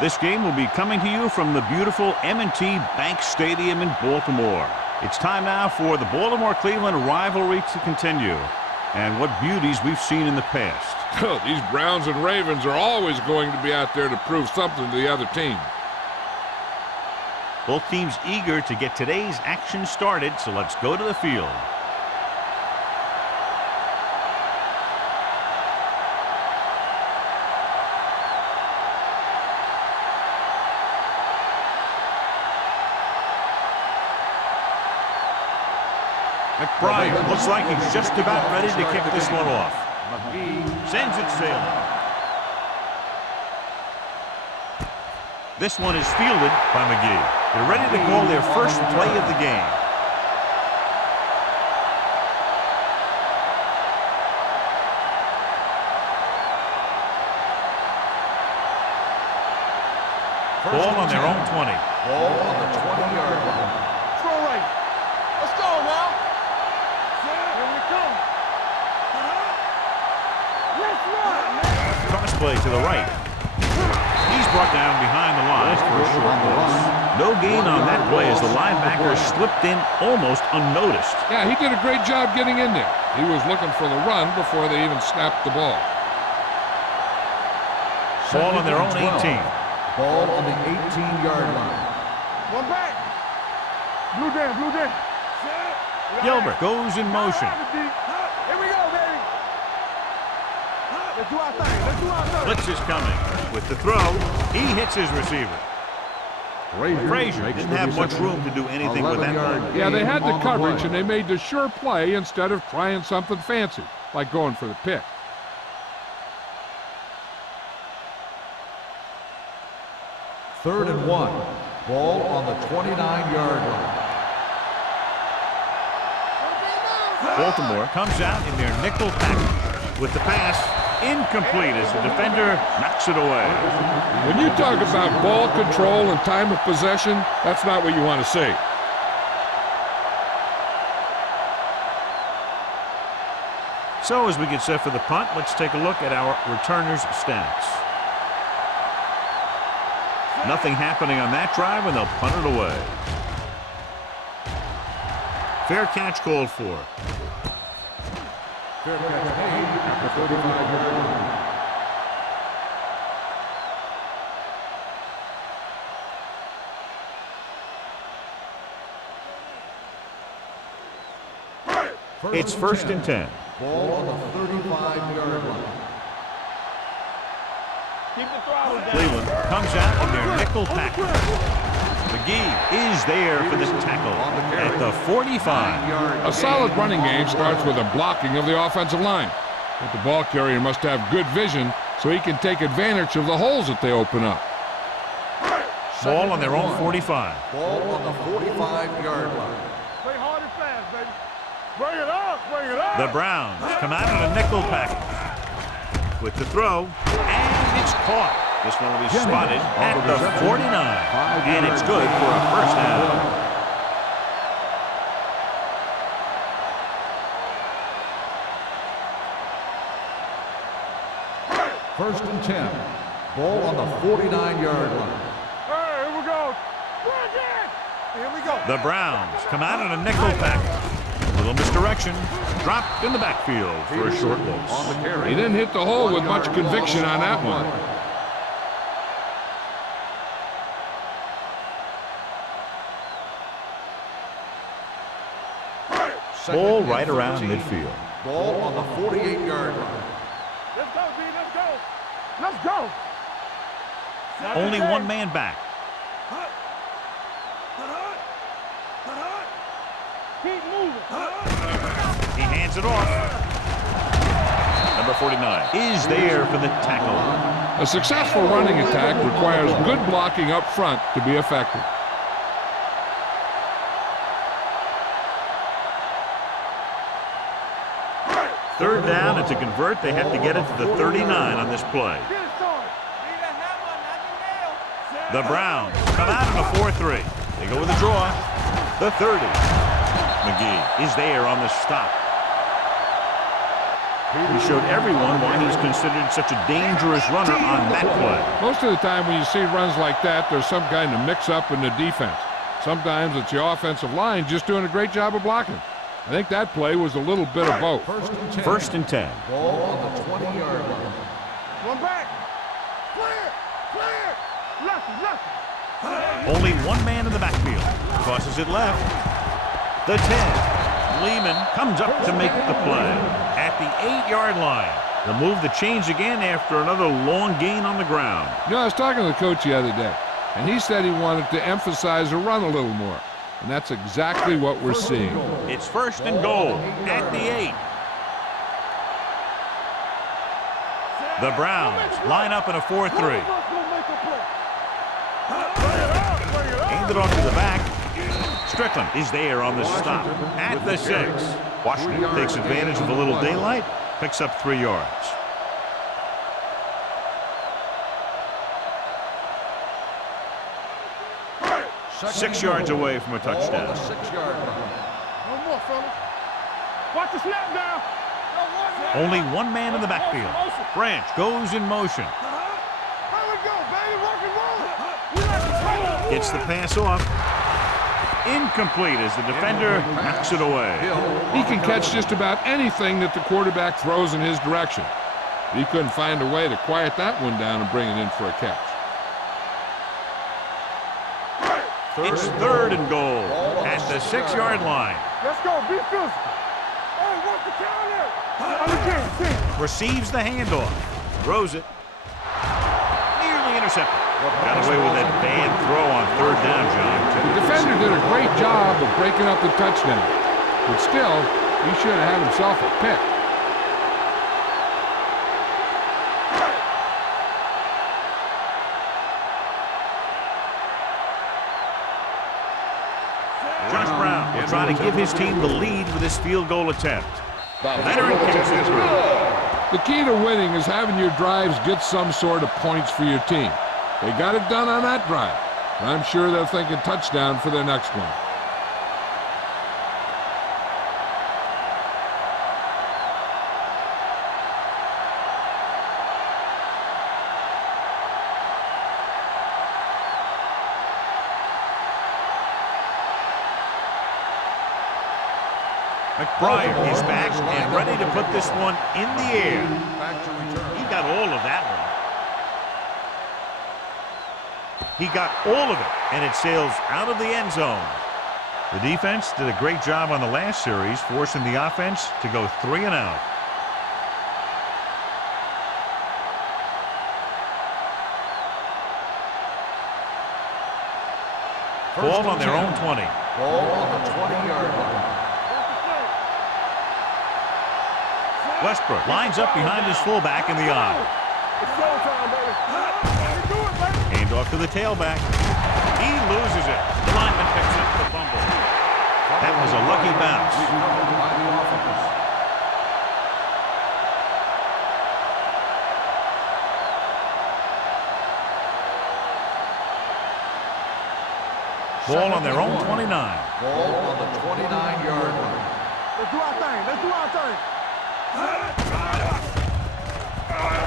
This game will be coming to you from the beautiful M&T Bank Stadium in Baltimore. It's time now for the Baltimore-Cleveland rivalry to continue. And what beauties we've seen in the past. Oh, these Browns and Ravens are always going to be out there to prove something to the other team. Both teams eager to get today's action started, so let's go to the field. McBride looks like he's just about ready to kick this one off. Sends it sailing. This one is fielded by McGee. They're ready to call their first play of the game. Ball on their own 20. Ball on the 20-yard line. Throw right. Let's go now. Here we come. Let's run. Cross play to the right. He's brought down behind the line for a short loss. No gain on that play as the linebacker slipped in almost unnoticed. Yeah, he did a great job getting in there. He was looking for the run before they even snapped the ball. Ball on their own 18. Ball on the 18-yard line. One back. Blue down. Gilbert goes in motion. Here we go, baby. Let's do our thing. Blitz is coming. With the throw, he hits his receiver. Frazier didn't have much room to do anything with that one. Yeah, they had the coverage, and they made the sure play instead of trying something fancy, like going for the pick. Third and 1. Ball on the 29-yard line. Baltimore comes out in their nickel package. With the pass, incomplete as the defender knocks it away. When you talk about ball control and time of possession, that's not what you want to see. So as we get set for the punt, let's take a look at our returners' stats. Nothing happening on that drive, and they'll punt it away. Fair catch called for. Fair catch made at the 35-yard line. It's first and 10. Ball on the 35-yard line. Keep the throttle down. Cleveland comes out in their nickel package. McGee is there for the tackle at the 45. A solid running game starts with a blocking of the offensive line. But the ball carrier must have good vision so he can take advantage of the holes that they open up. Ball on their own 45. Ball on the 45-yard line. Play hard and fast, baby. Bring it up. The Browns come out in a nickel package. With the throw, and it's caught. This one will be spotted at the 49, and it's good for a first down. First and 10. Ball on the 49-yard line. Hey, here we go. Here we go. The Browns come out in a nickel package. Little misdirection, dropped in the backfield for a short loss. He didn't hit the hole with much conviction on that one. Ball right around midfield. Ball on the 48-yard line. Let's go, B. Let's go. Only one man back. Keep moving. He hands it off. Number 49 is there for the tackle. A successful running attack requires good blocking up front to be effective. Third down, and to convert, they have to get it to the 39 on this play. The Browns come out in a 4-3. They go with a draw. The 30. McGee is there on the stop. He showed everyone why he's considered such a dangerous runner on that play. Most of the time when you see runs like that, there's some kind of mix-up in the defense. Sometimes it's the offensive line just doing a great job of blocking. I think that play was a little bit of both. First and 10. Ball on the 20-yard line. One back. Clear. Clear. Left. Only one man in the backfield. Crosses it left. The 10. Lehman comes up to make the play at the 8-yard line. The move to change again after another long gain on the ground. You know, I was talking to the coach the other day, and he said he wanted to emphasize the run a little more. And that's exactly what we're seeing. It's first and goal at the 8. The Browns line up in a 4-3. Handed off to the back. Strickland is there on the stop at the 6. Washington takes advantage of a little daylight, picks up 3 yards. Six yards away from a touchdown. Ball on the 6-yard line. No more, fellas. Watch the snap down. Only one man in the backfield. Branch goes in motion. Here we go, baby. Rock and roll. We like to play. Gets the pass off. Incomplete as the defender knocks it away. He can catch just about anything that the quarterback throws in his direction. He couldn't find a way to quiet that one down and bring it in for a catch. It's third and goal at the 6-yard line. Let's go. Be physical. Hey, what's the counter? Receives the handoff. Throws it. Nearly intercepted. Got away with that bad throw on third down, John. The defender did a great job of breaking up the touchdown. But still, he should have had himself a pick. Josh Brown will try to give his team the lead with this field goal attempt. Veteran kicks it through. The key to winning is having your drives get some sort of points for your team. They got it done on that drive. I'm sure they're thinking touchdown for their next one. McBride is back and ready to put this one in the air. Back to return. He got all of that one. He got all of it, and it sails out of the end zone. The defense did a great job on the last series, forcing the offense to go 3 and out. Ball on their own 20. Ball on the 20-yard line. Westbrook lines up behind his fullback in the eye. It's showtime, baby. You do it, baby. Hand off to the tailback. He loses it. The lineman picks up the fumble. That was a lucky bounce. By the offense. Ball on their own 29. Ball on the 29-yard line. Let's do our thing. Let's do our thing.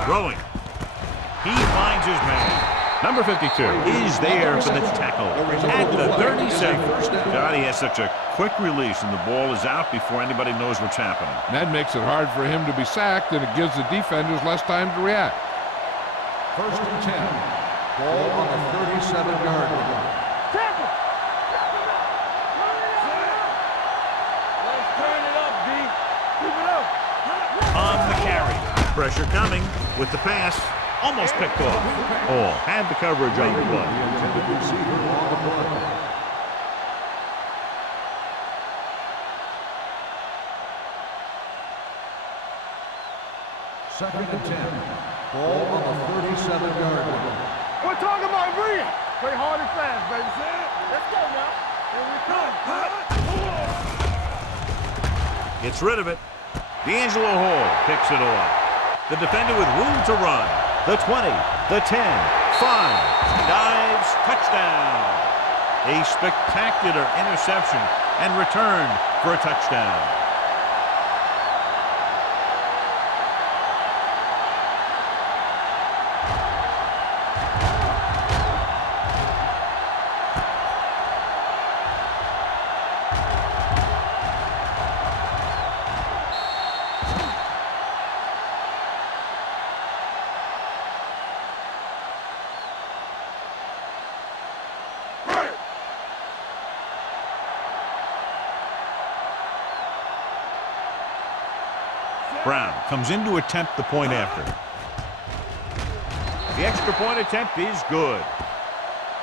Throwing. He finds his man. Number 52 is there for the tackle at the 37. God, he has such a quick release, and the ball is out before anybody knows what's happening. That makes it hard for him to be sacked, and it gives the defenders less time to react. First and 10. Ball on the 37-yard line. Tackle. Let's turn it up, D. Keep it up. On the carry. Pressure coming with the pass. Almost picked off. Hall had the coverage on the play. The intended receiver on the play. Second and 10. Ball on the 37-yard line. We're talking about Bree. Play hard and fast, baby. Let's go now. Here we come. Gets rid of it. D'Angelo Hall picks it off. The defender with room to run. The 20, the 10, 5, dives, touchdown. A spectacular interception and return for a touchdown. Brown comes in to attempt the point after. The extra point attempt is good.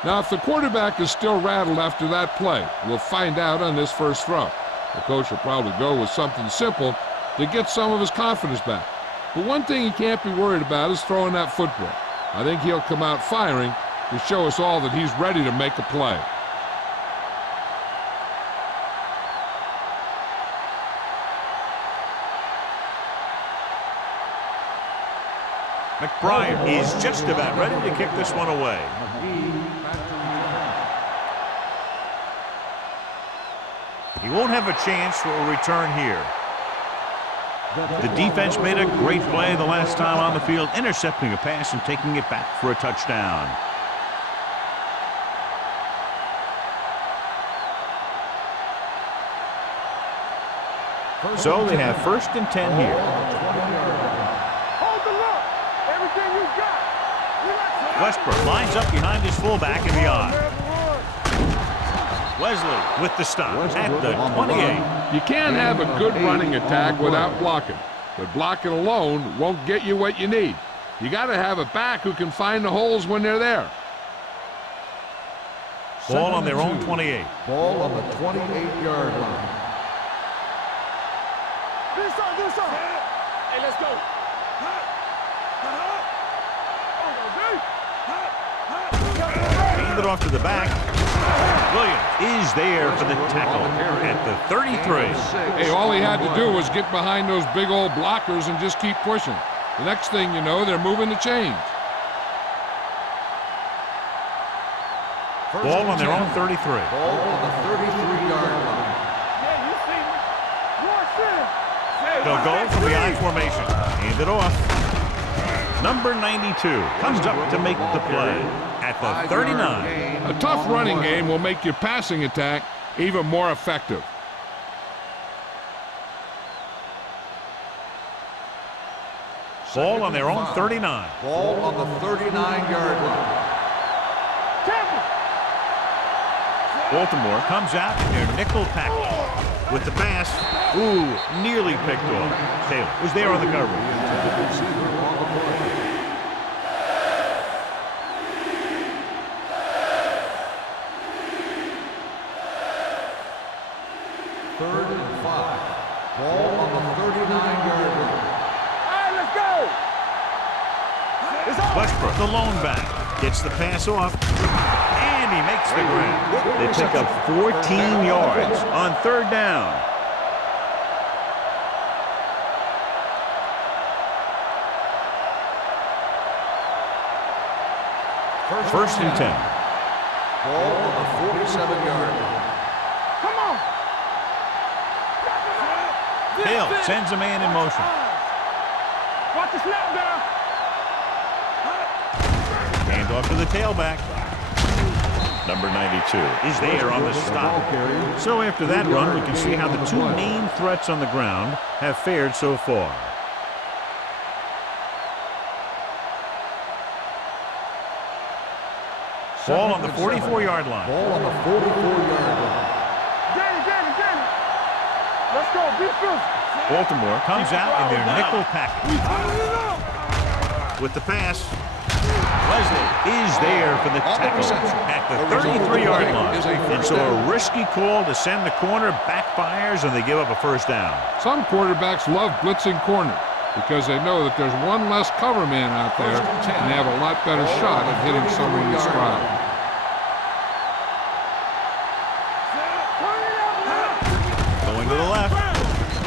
Now, if the quarterback is still rattled after that play, we'll find out on this first throw. The coach will probably go with something simple to get some of his confidence back. But one thing he can't be worried about is throwing that football. I think he'll come out firing to show us all that he's ready to make a play. McBride is just about ready to kick this one away. He won't have a chance for a return here. The defense made a great play the last time on the field, intercepting a pass and taking it back for a touchdown. So they have 1st and 10 here. Hold the look. Everything you got. Westbrook lines up behind his fullback in the eye. Wesley with the stop at the 28. You can't have a good running attack without blocking, but blocking alone won't get you what you need. You got to have a back who can find the holes when they're there. Ball on their own 28. Ball on the 28-yard line. This on. Hey, let's go. Hand it off to the back. Williams is there for the tackle at the 33. Hey, all he had to do was get behind those big old blockers and just keep pushing. The next thing you know, they're moving the chains. Ball on their own 33. Ball on the 33-yard line. Yeah, you see me. They'll go from the I formation. Hand it off. Number 92 comes up to make the play at the 39. A tough running game will make your passing attack even more effective. Ball on their own 39. Ball on the 39-yard line. Baltimore comes out in their nickel package with the pass. Ooh, nearly picked off. Taylor was there on the coverage. 3rd and 5. Ball on the 39-yard line. All right, let's go. It's on. Westbrook, the lone back, gets the pass off, and he makes the grab. They pick up 14 yards on 3rd down. First and 10. Ball on the 47-yard line. Come on. Hill sends a man in motion. Watch the snap down. Hand off to the tailback. Number 92 is there on the stop. So after that run, we can see how the two main threats on the ground have fared so far. Ball on the 44-yard line. Ball on the 44-yard line. Danny. Let's go. Be physical. Baltimore comes out in their nickel package. With the pass, Wesley is there for the tackle at the 33-yard line. And so a risky call to send the corner backfires, and they give up a 1st down. Some quarterbacks love blitzing corner because they know that there's one less cover man out there and they have a lot better shot at hitting someone in stride. Going to the left.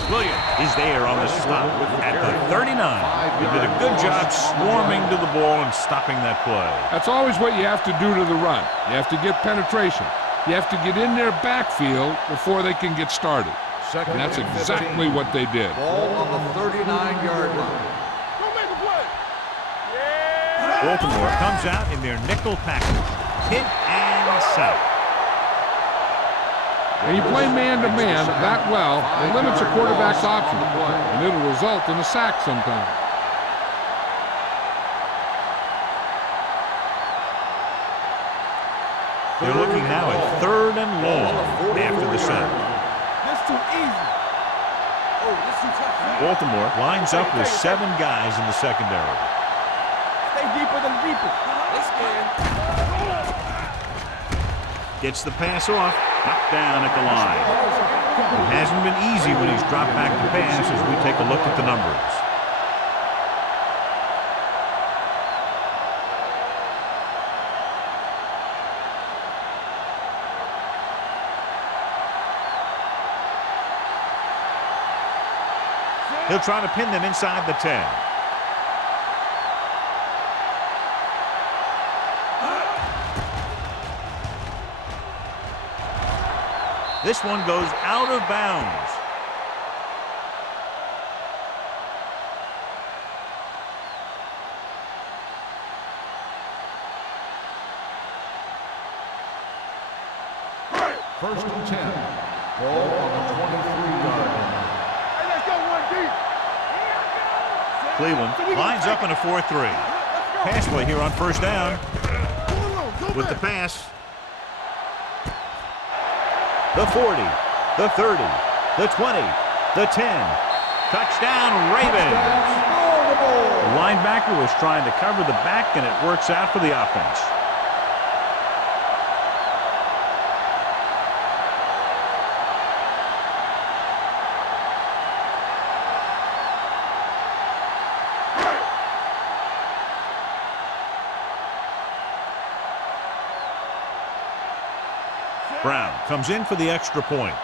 Williams is there on the stop at the 39. They did a good job swarming to the ball and stopping that play. That's always what you have to do to the run. You have to get penetration. You have to get in their backfield before they can get started. And that's exactly what they did. Ball on the 39-yard line. Go make a play. Yeah. Baltimore comes out in their nickel package. Hit and sack. When you play man-to-man that well, it limits a quarterback's options, and it'll result in a sack sometimes. They're looking now at 3rd and long after the sack. That's too easy. Baltimore lines up with 7 guys in the secondary. Stay deeper than the deepest. Gets the pass off, knocked down at the line. It hasn't been easy when he's dropped back to pass as we take a look at the numbers. He'll try to pin them inside the 10. This one goes out of bounds. First and 10. Ball on the 23-yard line. Hey, let's go one deep. Cleveland lines up in a 4-3. Pass play here on first down. With the pass. The 40, the 30, the 20, the 10. Touchdown, Ravens. The linebacker was trying to cover the back, and it works out for the offense. Brown comes in for the extra point.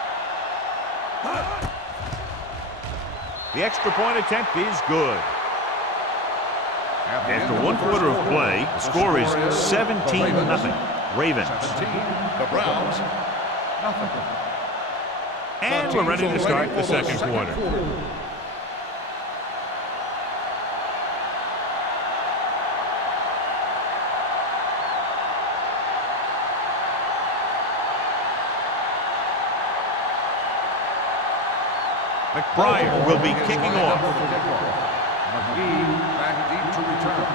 The extra point attempt is good. After 1 quarter of play, the score is 17-0. Ravens. The Browns, nothing. And we're ready to start the second quarter. McBride will be kicking off. McGee back deep to return.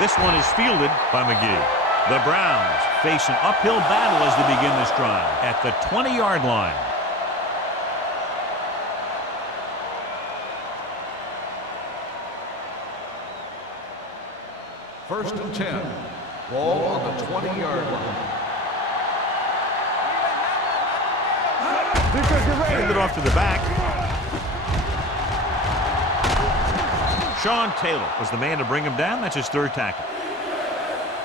This one is fielded by McGee. The Browns face an uphill battle as they begin this drive at the 20-yard line. First and 10. Ball on the 20-yard line. Handed off to the back. Sean Taylor was the man to bring him down. That's his 3rd tackle.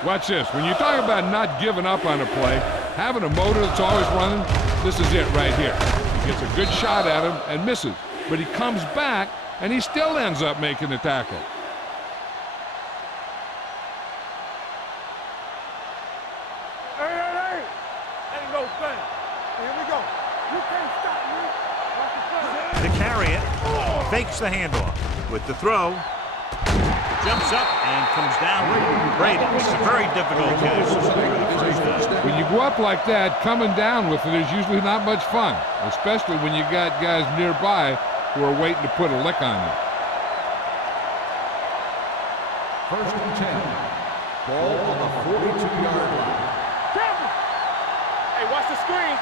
Watch this. When you talk about not giving up on a play, having a motor that's always running, this is it right here. He gets a good shot at him and misses. But he comes back, and he still ends up making the tackle. Fakes the handoff with the throw. Jumps up and comes down. Brady makes a very difficult catch. When you go up like that, coming down with it is usually not much fun, especially when you got guys nearby who are waiting to put a lick on you. First and 10. Ball on the 42-yard line. Hey, watch the screen.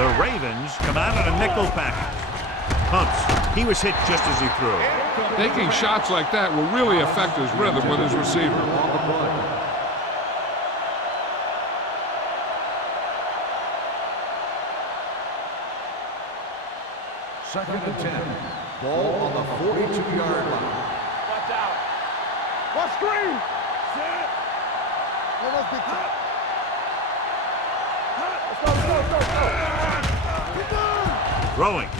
The Ravens come out in a nickel package. Pumps. He was hit just as he threw. Taking shots like that will really affect his rhythm with his receiver. Second and 10. Ball on the 42-yard line. Watch out. Watch screen. Set. Let's get top. Let's go. Throwing.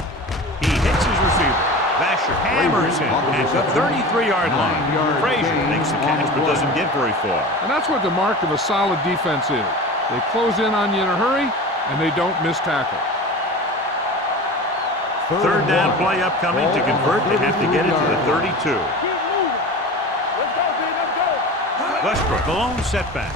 He hits his receiver. Vasher hammers him at the 33-yard line. Frazier makes the catch but doesn't get very far. And that's what the mark of a solid defense is. They close in on you in a hurry, and they don't miss tackle. Third down play upcoming. To convert, they have to get it to the 32. Keep moving. Let's go, B. Let's go. Westbrook, a lone setback.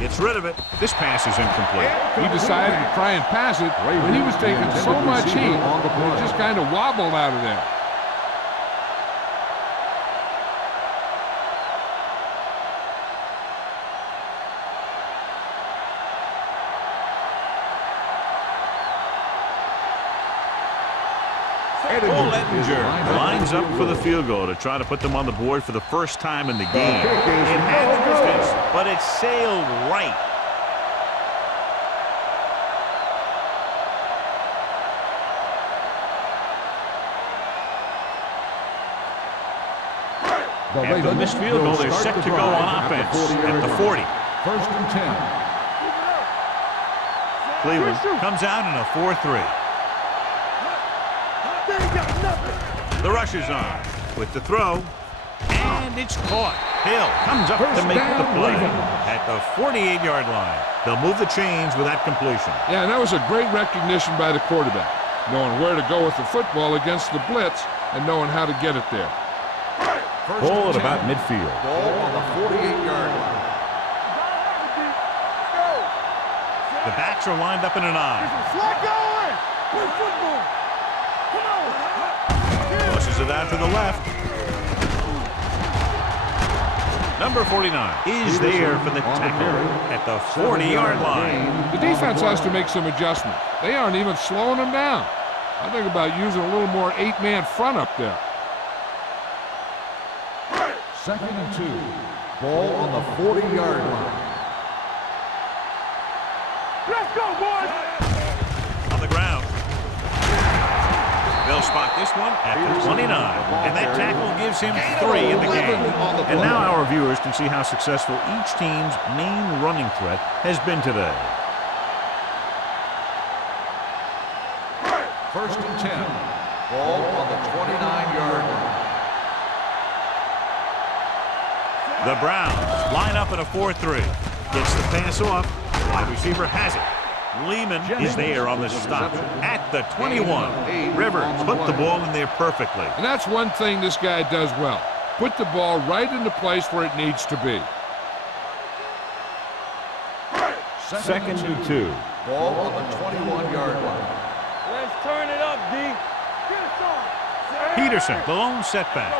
Gets rid of it. This pass is incomplete. He decided to try and pass it, but he was taking so much heat, he just kind of wobbled out of there. Ettinger lines up for the field goal to try to put them on the board for the first time in the game. It had the distance, but it sailed right. After the missed field goal, they're set to go on offense at the 40. First and 10. Cleveland comes out in a 4-3. The rush is on with the throw, and it's caught. Hill comes up to make the play at the 48-yard line. They'll move the chains with that completion. Yeah, and that was a great recognition by the quarterback, knowing where to go with the football against the blitz and knowing how to get it there. Ball at about midfield. Ball on the 48-yard line. The backs are lined up in an eye. Pushes it out to the left. Number 49 is there for the tackle at the 40-yard line. The defense has to make some adjustments. They aren't even slowing them down. I think about using a little more 8-man front up there. Second and 2. Ball on the 40-yard line. Let's go, boys! On the ground. They'll spot this one at the 29. And that tackle gives him 3 in the game. And now our viewers can see how successful each team's main running threat has been today. First and 10. Ball on the 29-yard line. The Browns line up in a 4-3. Gets the pass off. Wide receiver has it. Lehman is there on the stop at the 21. Rivers put the ball in there perfectly. And that's one thing this guy does well. Put the ball right in the place where it needs to be. Second and 2. Ball on the 21-yard line. Let's turn it up, D. Get us on. Peterson, the lone setback.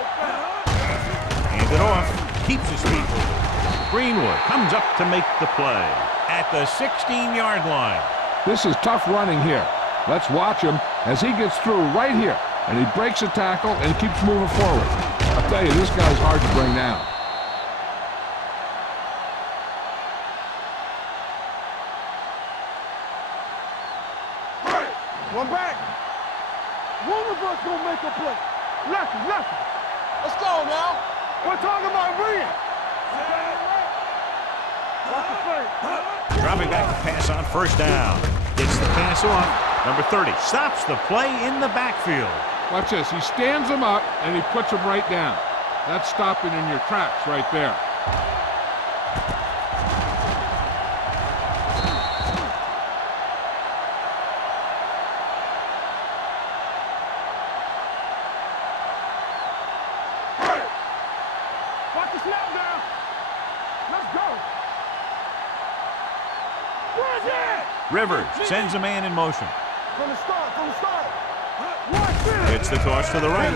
Hands it off. Keeps his feet. Greenwood comes up to make the play at the 16-yard line. This is tough running here. Let's watch him as he gets through right here. And he breaks a tackle and keeps moving forward. I'll tell you, this guy's hard to bring down. One back. One of us gonna make a play. Lefty. Let's go now. We're talking about bringing. Watch the play. Dropping back to pass on first down. Gets the pass off. Number 30 stops the play in the backfield. Watch this. He stands him up and he puts him right down. That's stopping in your tracks right there. Watch the snap now. Let's go. Where's it? Rivers sends a man in motion. From the start. Watch this. Gets the toss to the right.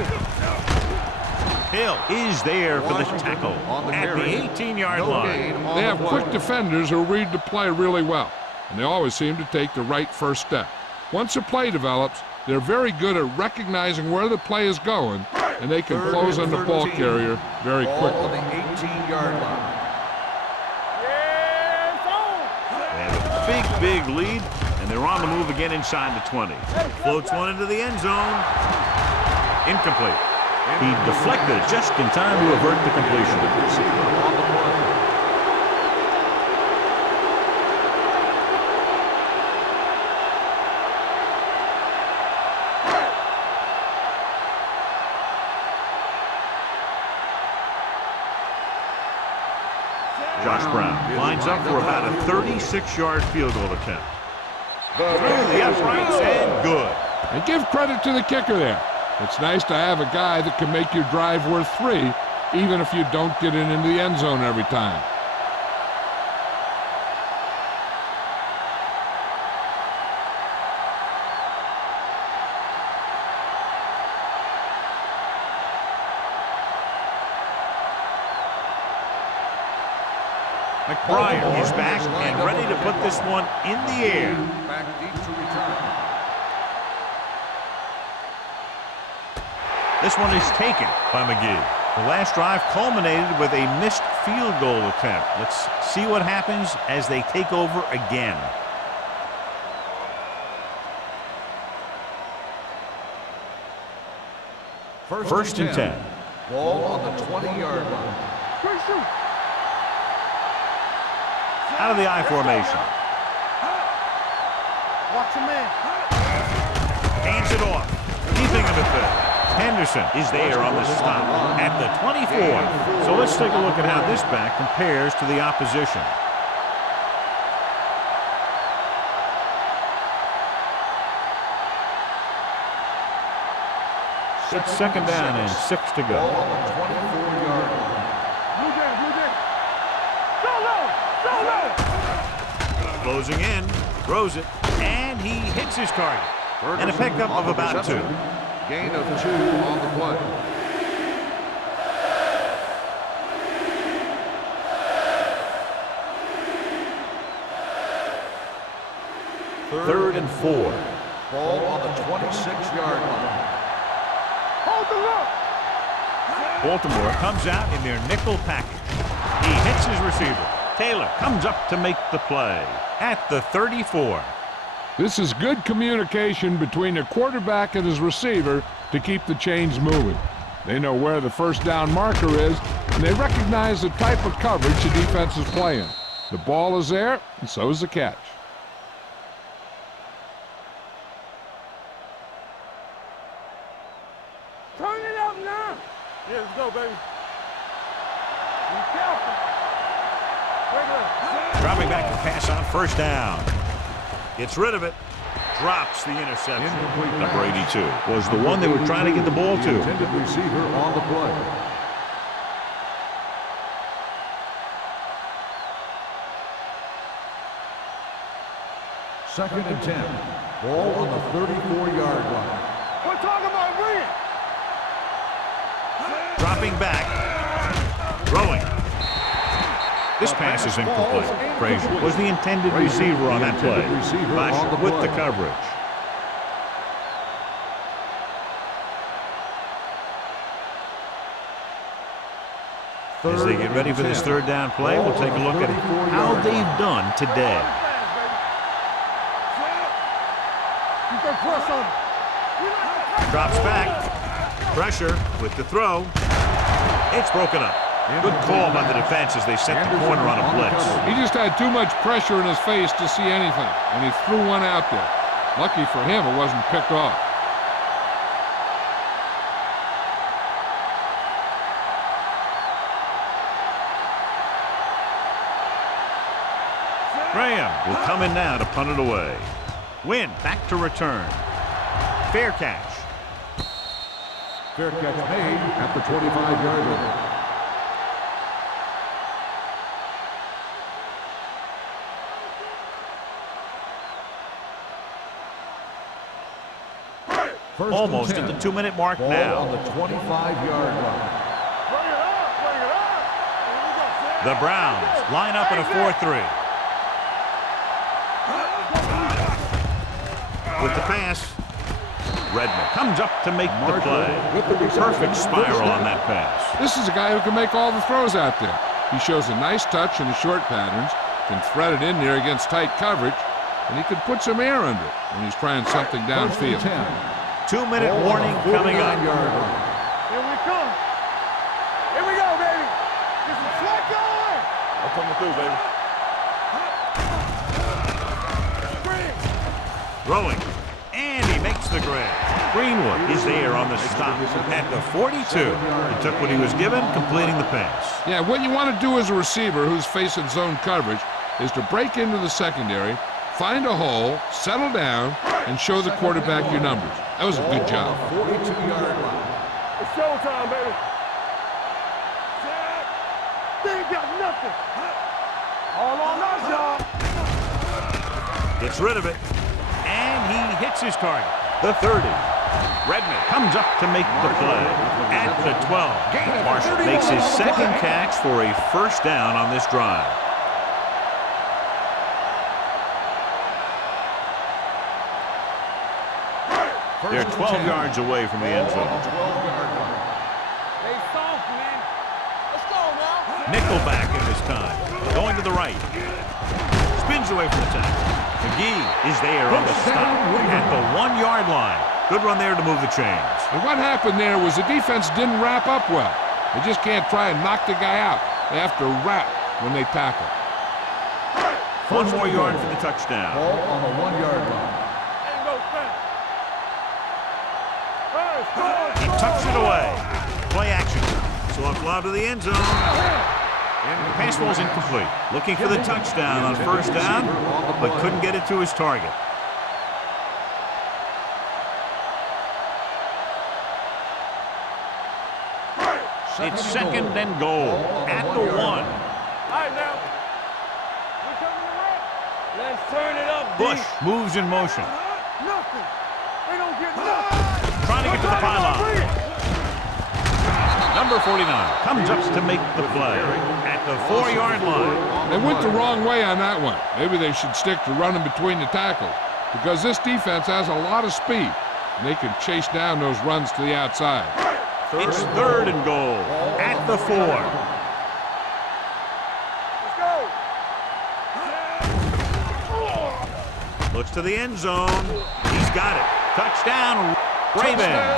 Hill is there for the tackle at the 18-yard line. They have quick defenders who read the play really well, and they always seem to take the right first step. Once a play develops, they're very good at recognizing where the play is going, and they can close on the ball carrier very quickly. On the 18-yard line. They have a big lead, and they're on the move again inside the 20. Floats one into the end zone. Incomplete. He deflected it just in time to avert the completion. Josh Brown lines up for about a 36-yard field goal attempt. Through the uprights and good. And give credit to the kicker there. It's nice to have a guy that can make your drive worth 3, even if you don't get it into the end zone every time. McBride is back and ready to put this one in the air. Back deep to return. This one is taken by McGee. The last drive culminated with a missed field goal attempt. Let's see what happens as they take over again. First and 10. Ball on the 20-yard line. Out of the I formation. Watch him in. Hands it off. Keeping him at third. Henderson is there on the stop at the 24. So let's take a look at how this back compares to the opposition. It's second down and 6 to go. Ball on the 24-yard line. Blue Jay. Go low. Closing in, throws it, and he hits his target. And a pickup of about 2. Gain of 2 on the play. Third and 4. Ball on the 26-yard line. Hold the look. Baltimore comes out in their nickel package. He hits his receiver. Taylor comes up to make the play at the 34. This is good communication between the quarterback and his receiver to keep the chains moving. They know where the first down marker is, and they recognize the type of coverage the defense is playing. The ball is there, and so is the catch. Turn it up now. Yeah, let's go, baby. Be careful. Dropping back to pass on first down. Gets rid of it. Drops the interception. Number 82 was the one they were trying to get the ball to. The intended receiver on the play. Second and 10. Ball on the 34-yard line. We're talking about bring it. Dropping back. Throwing. This pass is incomplete. Frazier was the intended receiver on that play. Basher with the coverage. As they get ready for this third down play, we'll take a look at how they've done today. You can press on him. Drops back. Pressure with the throw. It's broken up. Good call by the defense as they set the corner on a blitz. He just had too much pressure in his face to see anything, and he threw one out there. Lucky for him, it wasn't picked off. Graham will come in now to punt it away. Win back to return. Fair catch. Fair catch made at the 25-yard line. Almost at the 2-minute mark Ball now. on the 25-yard line. Bring it up. The Browns line up in a 4-3. With the pass, Redmond comes up to make the play. Perfect spiral on that pass. This is a guy who can make all the throws out there. He shows a nice touch in the short patterns, can thread it in there against tight coverage, and he can put some air under it when he's trying something downfield. 2-minute warning coming up. Here we come. Here we go, baby. Get some slack going. I'm coming through, baby. Throwing, and he makes the grab. Greenwood is there on the stop at the 42. He took what he was given, completing the pass. Yeah, what you want to do as a receiver who's facing zone coverage is to break into the secondary, find a hole, settle down, and show the quarterback your numbers. That was a good job. 42-yard line. It's showtime, baby. They ain't got nothing. All on us, y'all. Gets rid of it, and he hits his target. The 30. Redmond comes up to make the play at the 12. Marshall makes his second catch for a first down on this drive. They're 12 yards away from the end zone. Nickelback in this time. Going to the right. Spins away from the tackle. McGee is there on the stop at the 1-yard line. Good run there to move the chains. And what happened there was the defense didn't wrap up well. They just can't try and knock the guy out. They have to wrap when they tackle. One more yard for the touchdown. Ball on the 1-yard line. He tucks it away. Play action. Soft lob to the end zone. And the pass ball's incomplete. Looking for the touchdown on first down, but couldn't get it to his target. It's second and goal at the 1. All right, now. We coming to run. Let's turn it up, Bush moves in motion. Nothing. They don't get nothing. Trying to get to the pylon. Number 49 comes up to make the play at the 4-yard line. They went the wrong way on that one. Maybe they should stick to running between the tackles because this defense has a lot of speed. And they can chase down those runs to the outside. It's third and goal at the 4. Let's go. Looks to the end zone. He's got it. Touchdown, Ravens.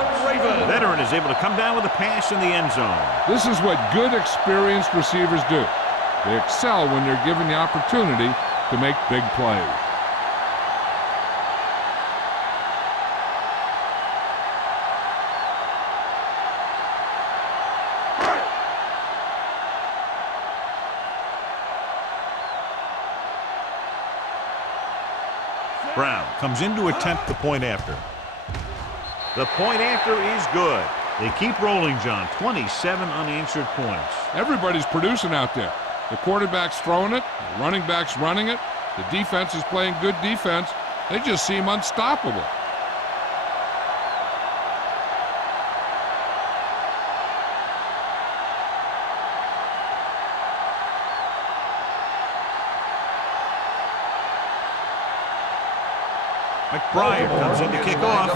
Veteran is able to come down with a pass in the end zone. This is what good, experienced receivers do. They excel when they're given the opportunity to make big plays. Brown comes in to attempt the point after. The point after is good. They keep rolling, John. 27 unanswered points. Everybody's producing out there. The quarterback's throwing it, the running back's running it, the defense is playing good defense. They just seem unstoppable. McBride comes in to kick off.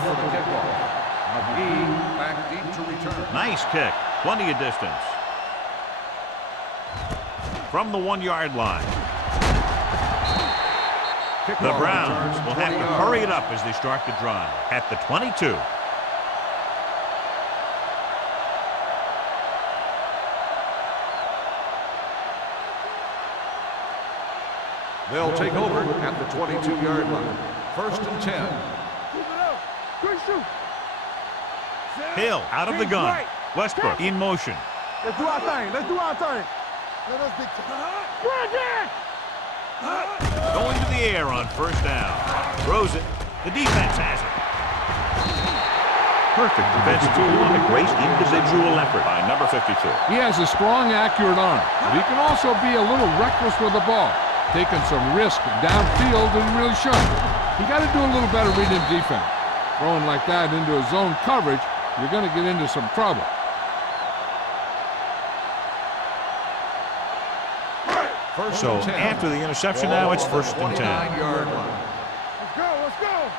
McGee back deep to return. Nice kick. Plenty of distance. From the 1-yard line. The Browns will have to hurry it up as they start the drive at the 22. They'll take over at the 22-yard line. First and 10. Keep it up. Quick shoot. Hill out of the gun. Westbrook in motion. Let's do our thing. Let's do our thing. Let us dictate. Going to the air on first down. Throws it. The defense has it. Perfect defensive tool and a great individual effort by number 52. He has a strong, accurate arm, but he can also be a little reckless with the ball, taking some risk downfield that he really shouldn't. You got to do a little better reading defense. Throwing like that into a zone coverage, you're going to get into some trouble. So after the interception now, it's first and 10. 29-yard line. Let's go. Let's go.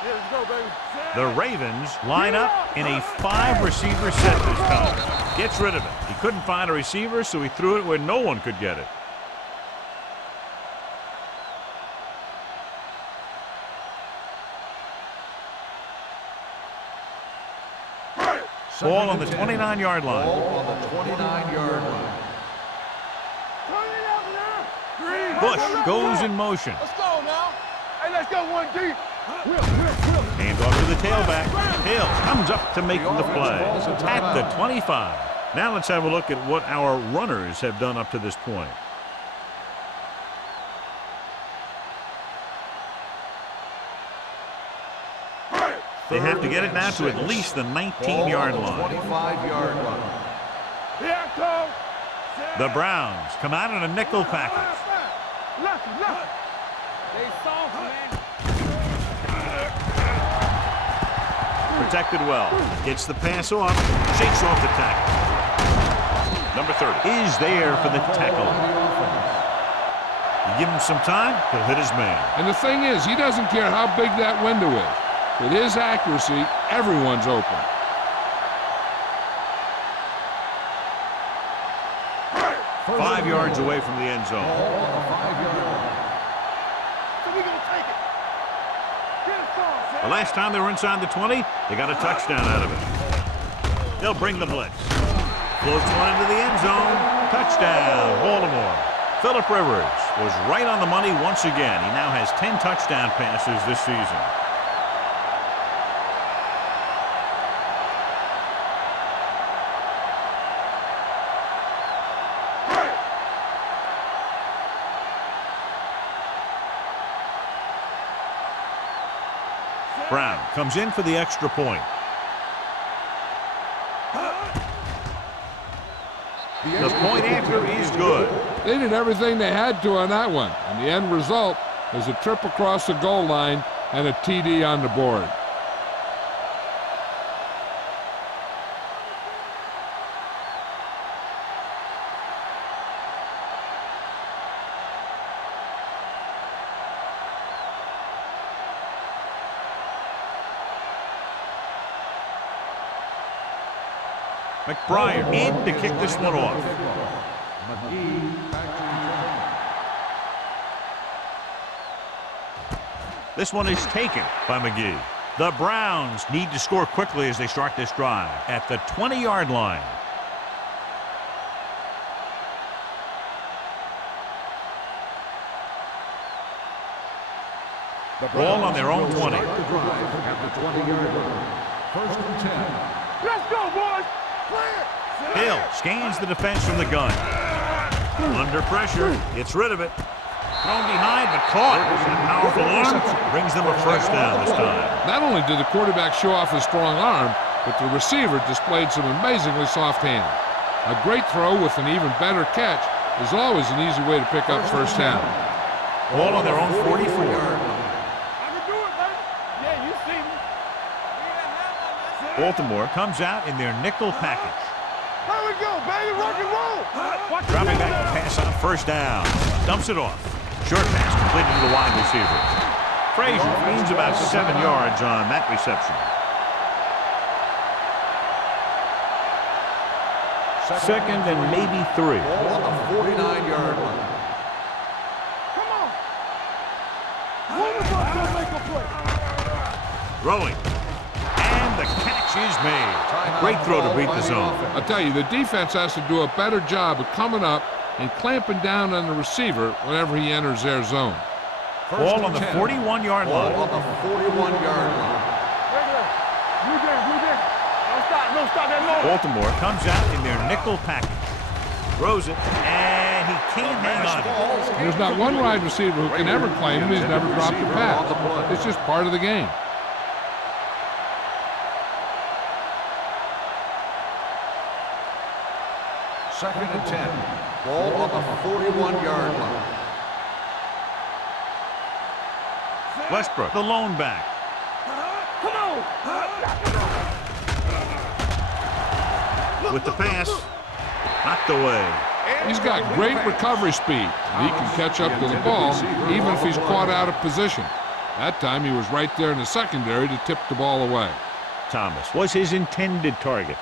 Yeah, let's go, baby. The Ravens line up in a 5-receiver set this time. Gets rid of it. He couldn't find a receiver, so he threw it where no one could get it. Ball on the 29-yard line. Ball on the 29-yard line. Turn it up now. Green. Bush goes in motion. Let's go now. Hey, let's go one deep. Hand off to the tailback. Hill comes up to make the play at the 25. Now let's have a look at what our runners have done up to this point. They have to get it now to at least the 19-yard line. 25-yard line. Here I come. The Browns come out in a nickel package. Left. They soft, man. Protected well. Gets the pass off. Shakes off the tackle. Number 30 is there for the tackle. You give him some time, he'll hit his man. And the thing is, he doesn't care how big that window is. With his accuracy, everyone's open. 5 yards away from the end zone. Ball on the 5-yard line. So we gonna take it. Get us on, The last time they were inside the 20, they got a touchdown out of it. They'll bring the blitz. Floats one into the end zone. Touchdown, Baltimore. Phillip Rivers was right on the money once again. He now has 10 touchdown passes this season. Brown comes in for the extra point. The point after is good. They did everything they had to on that one, and the end result is a trip across the goal line and a TD on the board. McBride in to kick this one off. This one is taken by McGee. The Browns need to score quickly as they start this drive at the 20-yard line. Ball on their own 20. At the 20-yard line. First and 10. Let's go, boys. Clear. Hill scans the defense from the gun. Under pressure, gets rid of it. Thrown behind, but caught. And a powerful arm brings them a first down this time. Not only did the quarterback show off his strong arm, but the receiver displayed some amazingly soft hands. A great throw with an even better catch is always an easy way to pick up first down. Ball on their own 44. I can do it, baby. Yeah, you see me. Baltimore comes out in their nickel package. Here we go, baby. Rock and roll. Watch Dropping back to pass on first down. Dumps it off. Short pass completed to the wide receiver. Frazier gains about 7 yards on that reception. Second and maybe 3. Ball on the 49-yard line. Come on. One of us will make a play. Throwing. And the catch is made. Great throw to beat the zone. I'll tell you, the defense has to do a better job of coming up and clamping down on the receiver whenever he enters their zone. Ball on the 41-yard line. Ball on the 41-yard line. Blue down. Don't stop that long. Baltimore comes out in their nickel package. Throws it, and he can't hang on to it. There's not one wide receiver who can ever claim he's never dropped a pass. It's just part of the game. Second and 10. Ball on the 41-yard line. Westbrook, the lone back. Come on. With the pass, knocked away. He's got great recovery speed. He can catch up to the ball even if he's caught out of position. That time he was right there in the secondary to tip the ball away. Thomas was his intended target.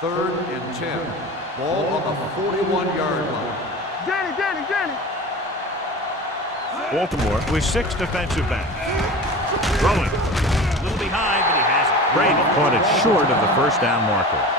Third and 10. Ball on the 41-yard line. Danny. Baltimore with 6 defensive backs. Throwing. A little behind, but he has it. Brady caught it short of the first down marker.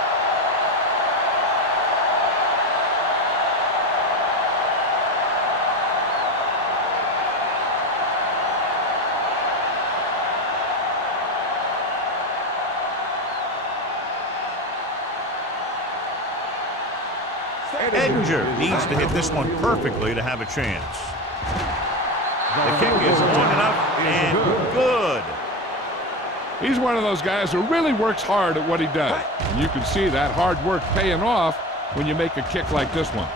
Edinger needs to hit this one perfectly to have a chance. The kick is long enough and good. He's one of those guys who really works hard at what he does. And you can see that hard work paying off when you make a kick like this one.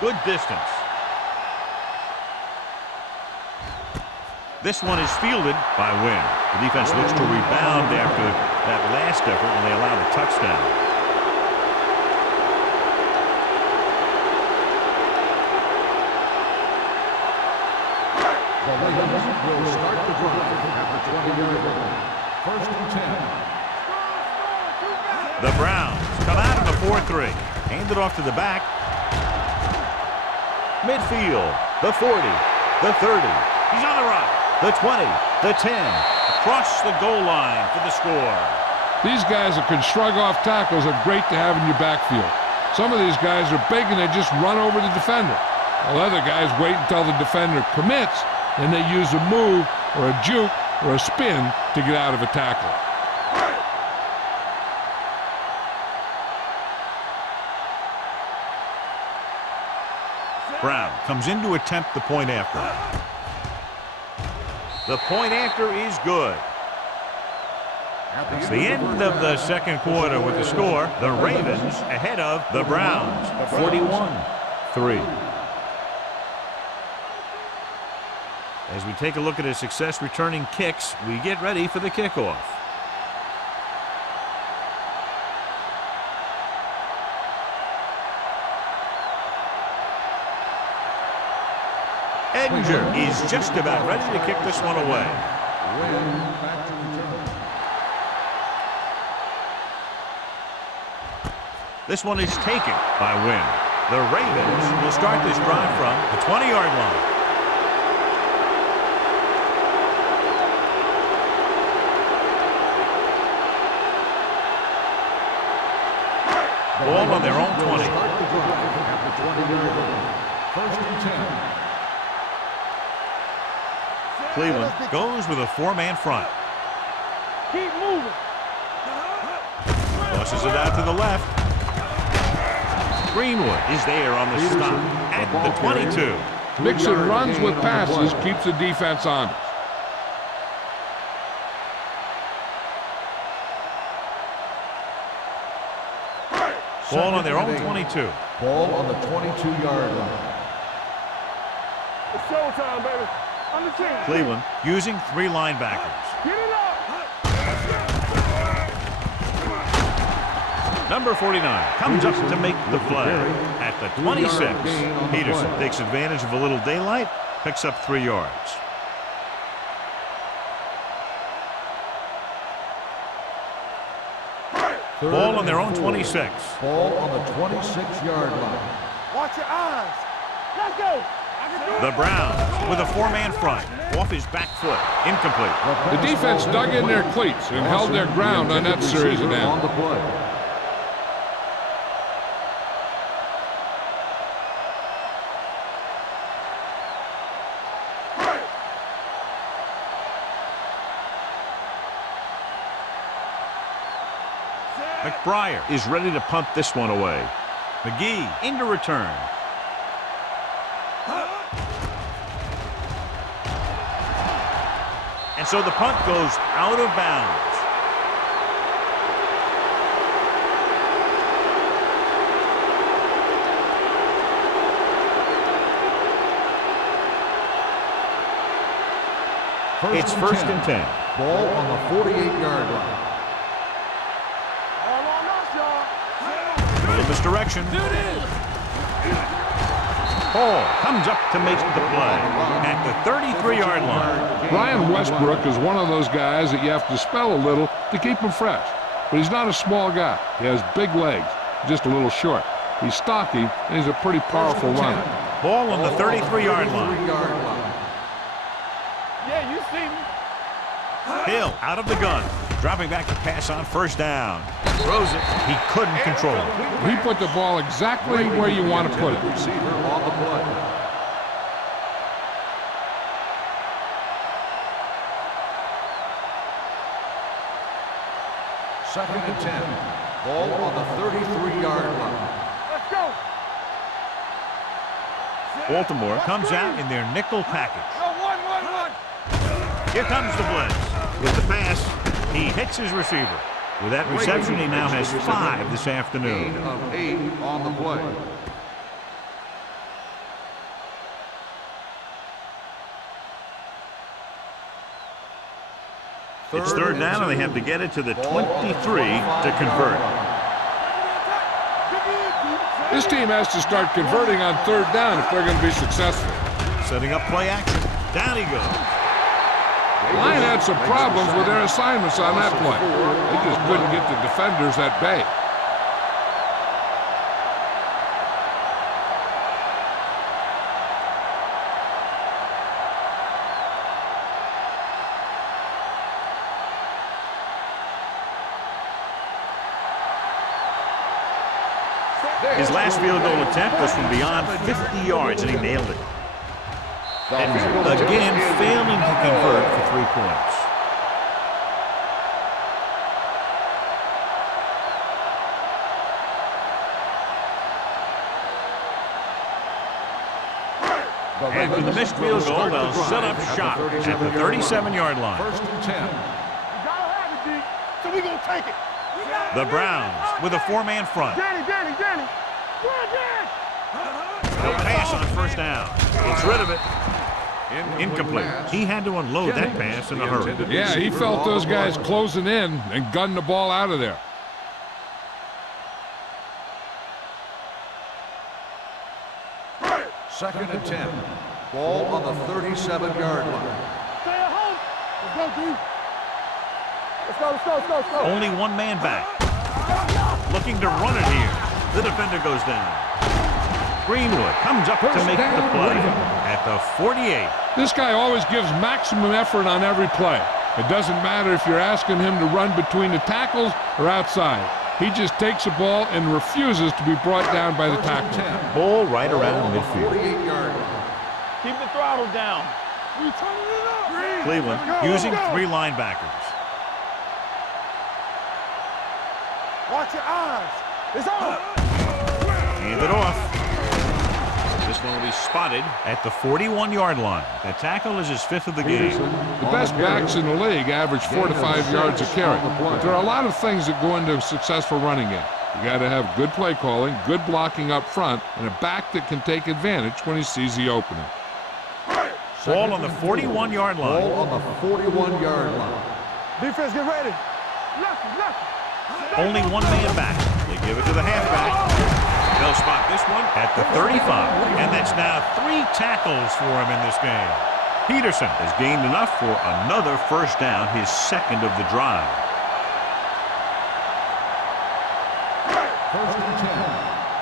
Good distance. This one is fielded by Wynn. The defense looks to rebound after that last effort when they allowed a touchdown. The Ravens will start the drive at the 20-yard line. First and 10. The Browns come out in a 4-3. Hand it off to the back. Midfield. The 40. The 30. He's on the run. The 20. The 10. Across the goal line for the score. These guys that can shrug off tackles are great to have in your backfield. Some of these guys are big and they just run over the defender. While other guys wait until the defender commits, and they use a move or a juke or a spin to get out of a tackle. Brown comes in to attempt the point after. The point after is good. It's the end of the second quarter with the score. The Ravens ahead of the Browns. 41-3. As we take a look at his success returning kicks, we get ready for the kickoff. Edinger is just about ready to kick this one away. This one is taken by Wynn. The Ravens will start this drive from the 20-yard line. Ball on their own 20. First and 10. Cleveland goes with a four-man front. Keep moving. Tosses it out to the left. Greenwood is there on the stop at the 22. Mixing runs with passes keeps the defense honest. Ball on their own 22. Ball on the 22-yard line. It's showtime, baby. On the team. Cleveland using three linebackers. Get it up. Number 49 comes up to make the play at the 26. Peterson takes advantage of a little daylight, picks up 3 yards. Ball on their own 26. Ball on the 26-yard line. Watch your eyes. Let's go. The Browns with a four-man front. Off his back foot. Incomplete. The defense dug in their cleats and held their ground on that series of on downs. the play. McBriar is ready to punt this one away. McGee into return. And so the punt goes out of bounds. It's first and 10. Ball on the 48-yard line. All on us, y'all. Little misdirection. Hall comes up to make the play at the 33-yard line. Brian Westbrook is one of those guys that you have to spell a little to keep him fresh. But he's not a small guy. He has big legs, just a little short. He's stocky, and he's a pretty powerful runner. Ball on the 33-yard line. Yeah, you see me. Hill out of the gun. Dropping back to pass on first down. Throws it. He couldn't control it. He put the ball exactly where you want to put it. Receiver on the play. Second and 10. Ball on the 33-yard line. Let's go. Baltimore comes out in their nickel package. Go, one. Here comes the blitz. With the pass, he hits his receiver. With that reception, he now has 5 this afternoon. Gain of 8 on the play. It's third down, and they have to get it to the 23 to convert. This team has to start converting on third down if they're going to be successful. Setting up play action. Down he goes. Line had some problems with their assignments on that play. They just couldn't get the defenders at bay. His last field goal attempt was from beyond 50 yards, and he nailed it. And again, failing to convert for 3 points. After the missed field goal, they'll set up shop at the 37-yard line. First and 10. You gotta have it, D. So we gonna take it. The Browns with a 4-man front. Danny. No pass on first down. Gets rid of it. Incomplete. He had to unload that pass in a hurry. Yeah, he felt those guys closing in and gunned the ball out of there. Second and 10. Ball on the 37-yard line. Stay at home. Let's go, D. Let's go. Only one man back. Looking to run it here. The defender goes down. Greenwood comes up to make the play at the 48. This guy always gives maximum effort on every play. It doesn't matter if you're asking him to run between the tackles or outside. He just takes the ball and refuses to be brought down by the tackle. Ball right around midfield. 48-yard line. Keep the throttle down. We turning it up. Cleveland using 3 linebackers. Watch your eyes. It's on. Hand it off. This one will be spotted at the 41-yard line. The tackle is his 5th of the game. The best backs in the league average 4 to 5 yards a carry. But there are a lot of things that go into a successful running game. You got to have good play calling, good blocking up front, and a back that can take advantage when he sees the opening. Ball on the 41-yard line. Ball on the 41-yard line. Defense, get ready. Left. Only one man back. They give it to the halfback. They'll spot this one at the 35. And that's now 3 tackles for him in this game. Peterson has gained enough for another first down, his 2nd of the drive. First and 10.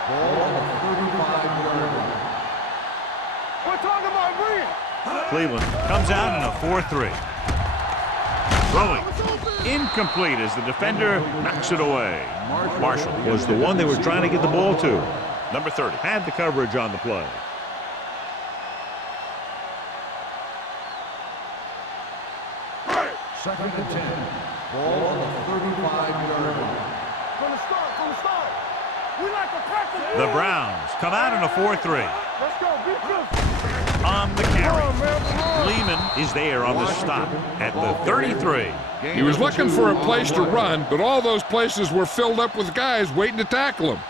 Ball on the 35-yard line. We're talking about bringing. Cleveland comes out in a 4-3. Throwing. Incomplete as the defender knocks it away. Marshall was the one they were trying to get the ball to. Number 30 had the coverage on the play. Second and 10. Ball on the 35-yard line. From the start. We like to practice. The Browns come out in a 4-3. Let's go. Be good. On the carry. Lehman is there on the stop at the 33. He was looking for a place to run, but all those places were filled up with guys waiting to tackle him.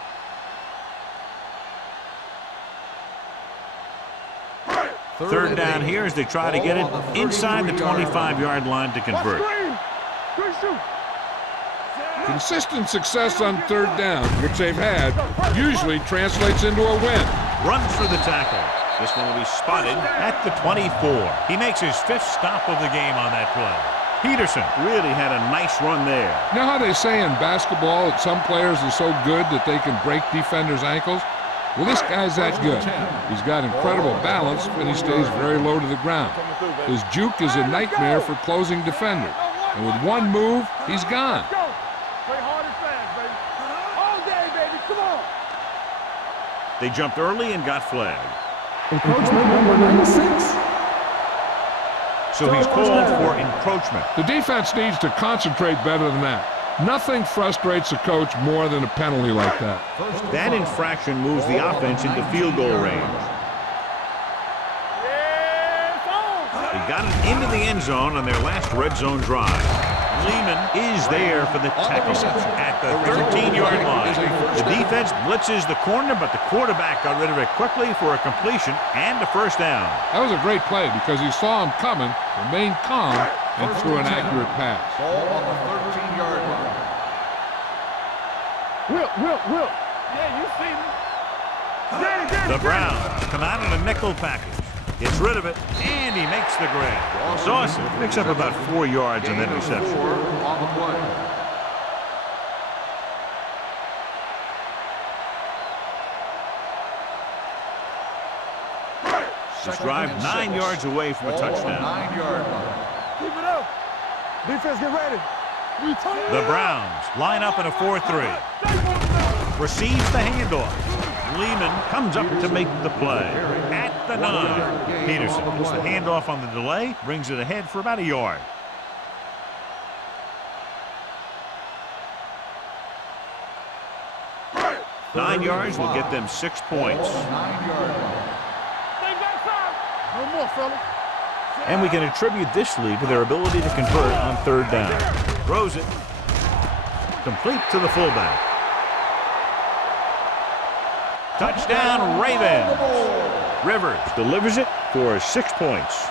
Third down here as they try to get it inside the 25-yard line to convert. Good shoot. Consistent success on third down, which they've had, usually translates into a win. Runs for the tackle. This one will be spotted at the 24. He makes his 5th stop of the game on that play. Peterson really had a nice run there. You know how they say in basketball that some players are so good that they can break defenders' ankles? Well, this guy's that good. He's got incredible balance, and he stays very low to the ground. His juke is a nightmare for closing defenders. And with one move, he's gone. Play hard and fast, baby. All day, baby. Come on. They jumped early and got flagged. Encroachment number 96. So he's called for encroachment. The defense needs to concentrate better than that. Nothing frustrates a coach more than a penalty like that. That infraction moves the offense into field goal range. They got it into the end zone on their last red zone drive. Lehman is there for the tackle at the 13-yard line. The defense blitzes the corner, but the quarterback got rid of it quickly for a completion and a first down. That was a great play because he saw him coming, remained calm, and threw an accurate pass. Ball on the 13-yard line. Will. Yeah, you see me. The Browns come out in a nickel package. Gets rid of it, and he makes the grab. Dawson picks up about 4 yards on that reception. 4 on the play. This drive 9 yards away from a touchdown. 9-yard line. Keep it up. Defense, get ready. The Browns line up in a 4-3. Receives the handoff. Lehman comes up to make the play. At the 9. Peterson puts the handoff on the delay, brings it ahead for about a yard. Nine yards will get them 6 points. 9-yard line. No more, fellas. And we can attribute this lead to their ability to convert on 3rd down. Throws it. Complete to the fullback. Touchdown, Ravens. Rivers delivers it for 6 points.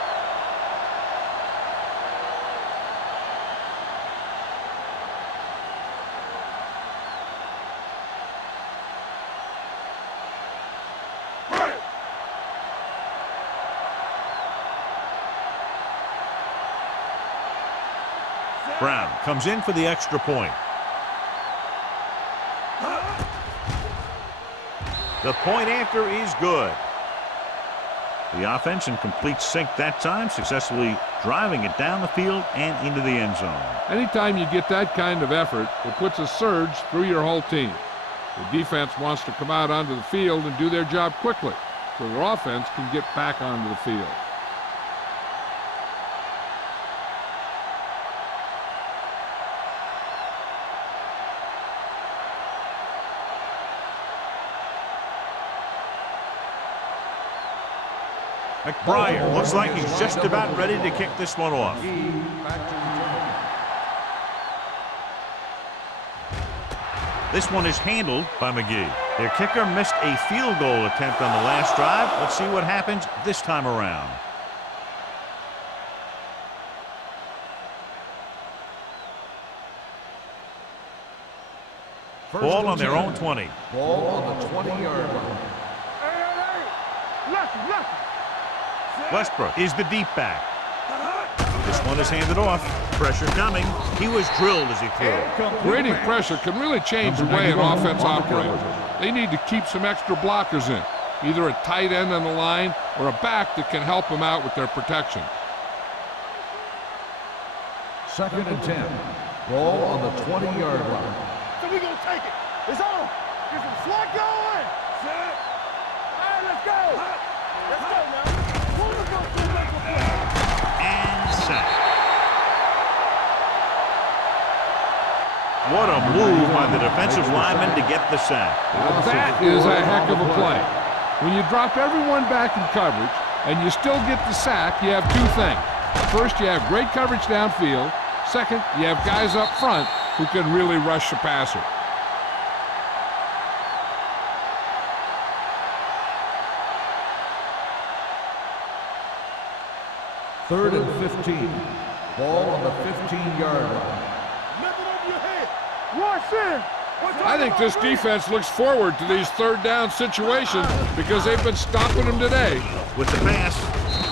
Brown comes in for the extra point. The point after is good. The offense in complete sync that time, successfully driving it down the field and into the end zone. Anytime you get that kind of effort, it puts a surge through your whole team. The defense wants to come out onto the field and do their job quickly, so their offense can get back onto the field. McBride looks like he's just about ready to kick this one off. This one is handled by McGee. Their kicker missed a field goal attempt on the last drive. Let's see what happens this time around. Ball on their own 20. Ball on the 20-yard line. Left. Westbrook is the deep back. This one is handed off. Pressure coming. He was drilled as he threw. Creating pressure can really change the way an offense operates. They need to keep some extra blockers in, either a tight end on the line or a back that can help them out with their protection. 2nd and 10. Ball on the 20-yard line. So we gonna take it. It's on. Get some slot going. Set. All right, let's go. Let's go now. And sack. What a move by the defensive lineman to get the sack. Now that is a heck of a play. When you drop everyone back in coverage and you still get the sack, you have 2 things. First, you have great coverage downfield. Second, you have guys up front who can really rush the passer. Third and 15. Ball on the 15-yard line. Nothing over your head. Watch in. I think this defense looks forward to these 3rd down situations because they've been stopping them today. With the pass,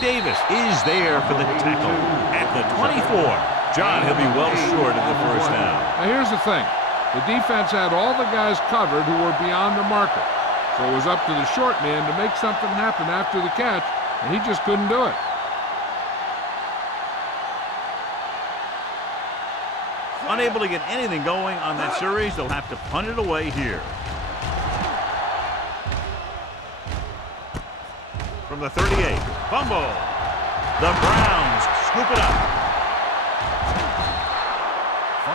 Davis is there for the tackle at the 24. John, he'll be well short of the 1st down. Now here's the thing. The defense had all the guys covered who were beyond the marker. So it was up to the short man to make something happen after the catch, and he just couldn't do it. Unable to get anything going on that series, they'll have to punt it away here. From the 38, fumble. The Browns scoop it up.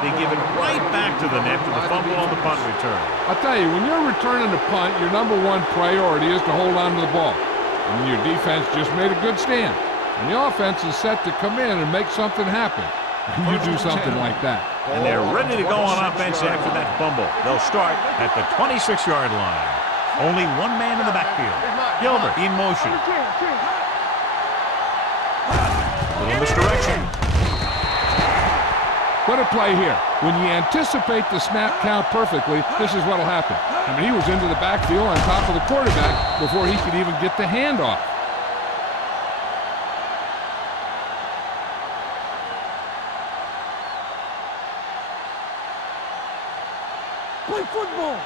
They give it right back to them after the fumble on the punt return. I'll tell you, when you're returning a punt, your #1 priority is to hold on to the ball. And your defense just made a good stand. And the offense is set to come in and make something happen. You do something like that. And they're ready to go on offense after that fumble. They'll start at the 26-yard line. Only 1 man in the backfield. Gilbert in motion. Little misdirection. What a play here. When you anticipate the snap count perfectly, this is what will happen. I mean, he was into the backfield on top of the quarterback before he could even get the handoff. Play football.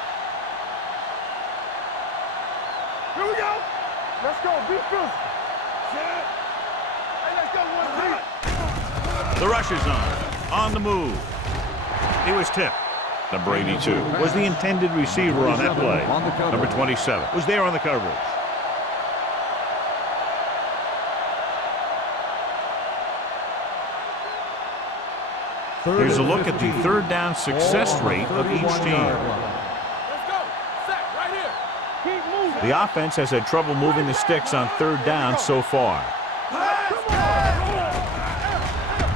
Here we go. Let's go. Be physical. Set. Hey, let's go. One, The rush is on the move. He was tipped. Number 82 was the intended receiver on that play. Number 27 was there on the coverage. Here's a look at the third down success rate of each team. let's go. Set right here. Keep moving. The offense has had trouble moving the sticks on third down so far.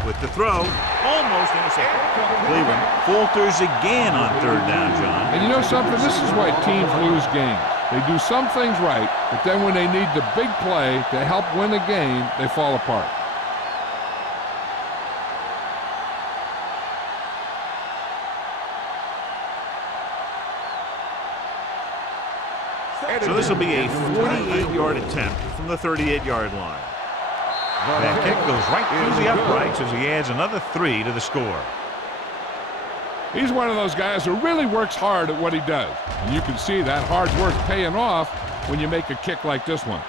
With the throw, almost intercepted. Cleveland falters again on third down, John. And you know something? This is why teams lose games. They do some things right, but then when they need the big play to help win a game, they fall apart. So this will be a 48-yard attempt from the 38-yard line. That kick goes right through the uprights as he adds another 3 to the score. He's one of those guys who really works hard at what he does. And you can see that hard work paying off when you make a kick like this one.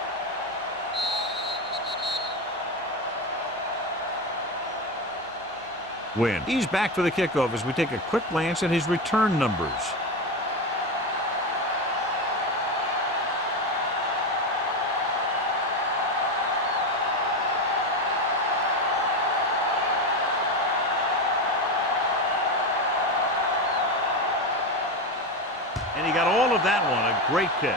Win. He's back for the kickoff as we take a quick glance at his return numbers. And he got all of that one. A great kick.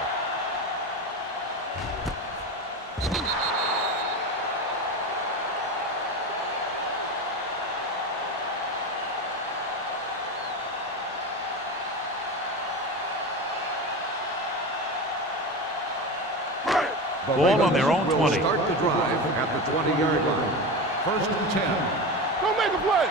Ball on their own 20. Start the drive at the 20-yard line. First and 10. Go make a play.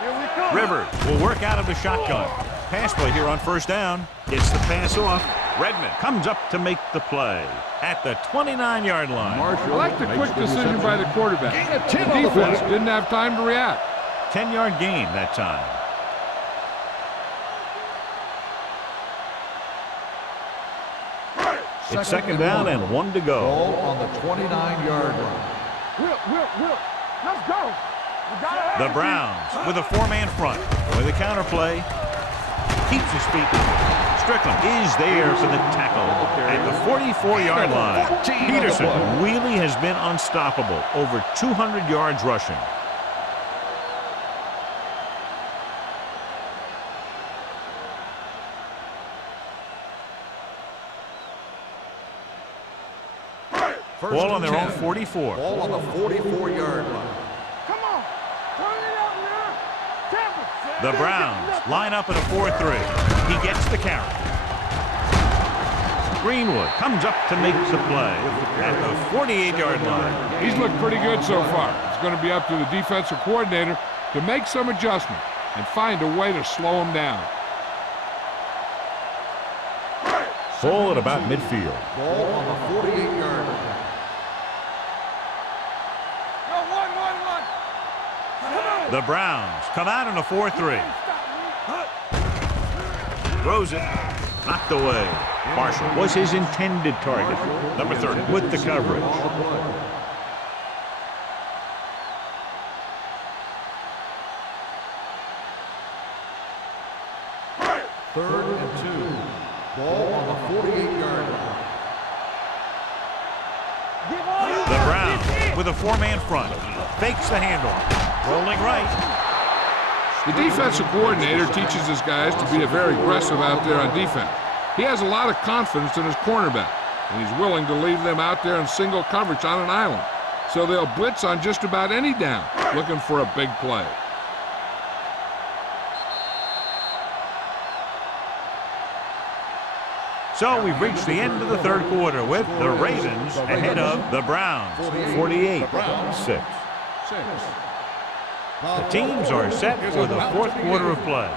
Here we come. Rivers will work out of the shotgun. Pass play here on first down. Gets the pass off. Redmond comes up to make the play at the 29-yard line. I like the quick decision by the quarterback. The defense didn't have time to react. 10-yard gain that time. It's second down and 1 to go. Ball on the 29-yard line. Will. Let's go. We gotta have The it. Browns with a four-man front. With a counter play. Keeps his feet. Strickland is there for the tackle at the 44-yard line. Peterson really has been unstoppable. Over 200 yards rushing. Ball on their own 44. Ball on the 44-yard line. Come on. Turn it out now. Tampa. The Browns line up in a 4-3. He gets the carry. Greenwood comes up to make the play at the 48-yard line. He's looked pretty good so far. It's going to be up to the defensive coordinator to make some adjustments and find a way to slow him down. Ball at about midfield. Ball on the 48-yard line. Go, one. Come on. The Browns come out in a 4-3. Throws it. Knocked away. Marshall was his intended target. Number 30 with the coverage. Third and 2. Ball on the 48-yard line. The Browns with a four-man front. Fakes the handoff. Rolling right. The defensive coordinator teaches his guys to be very aggressive out there on defense. He has a lot of confidence in his cornerback, and he's willing to leave them out there in single coverage on an island. So they'll blitz on just about any down, looking for a big play. So we've reached the end of the third quarter with the Ravens ahead of the Browns. 48-6. The teams are set for the fourth quarter of play.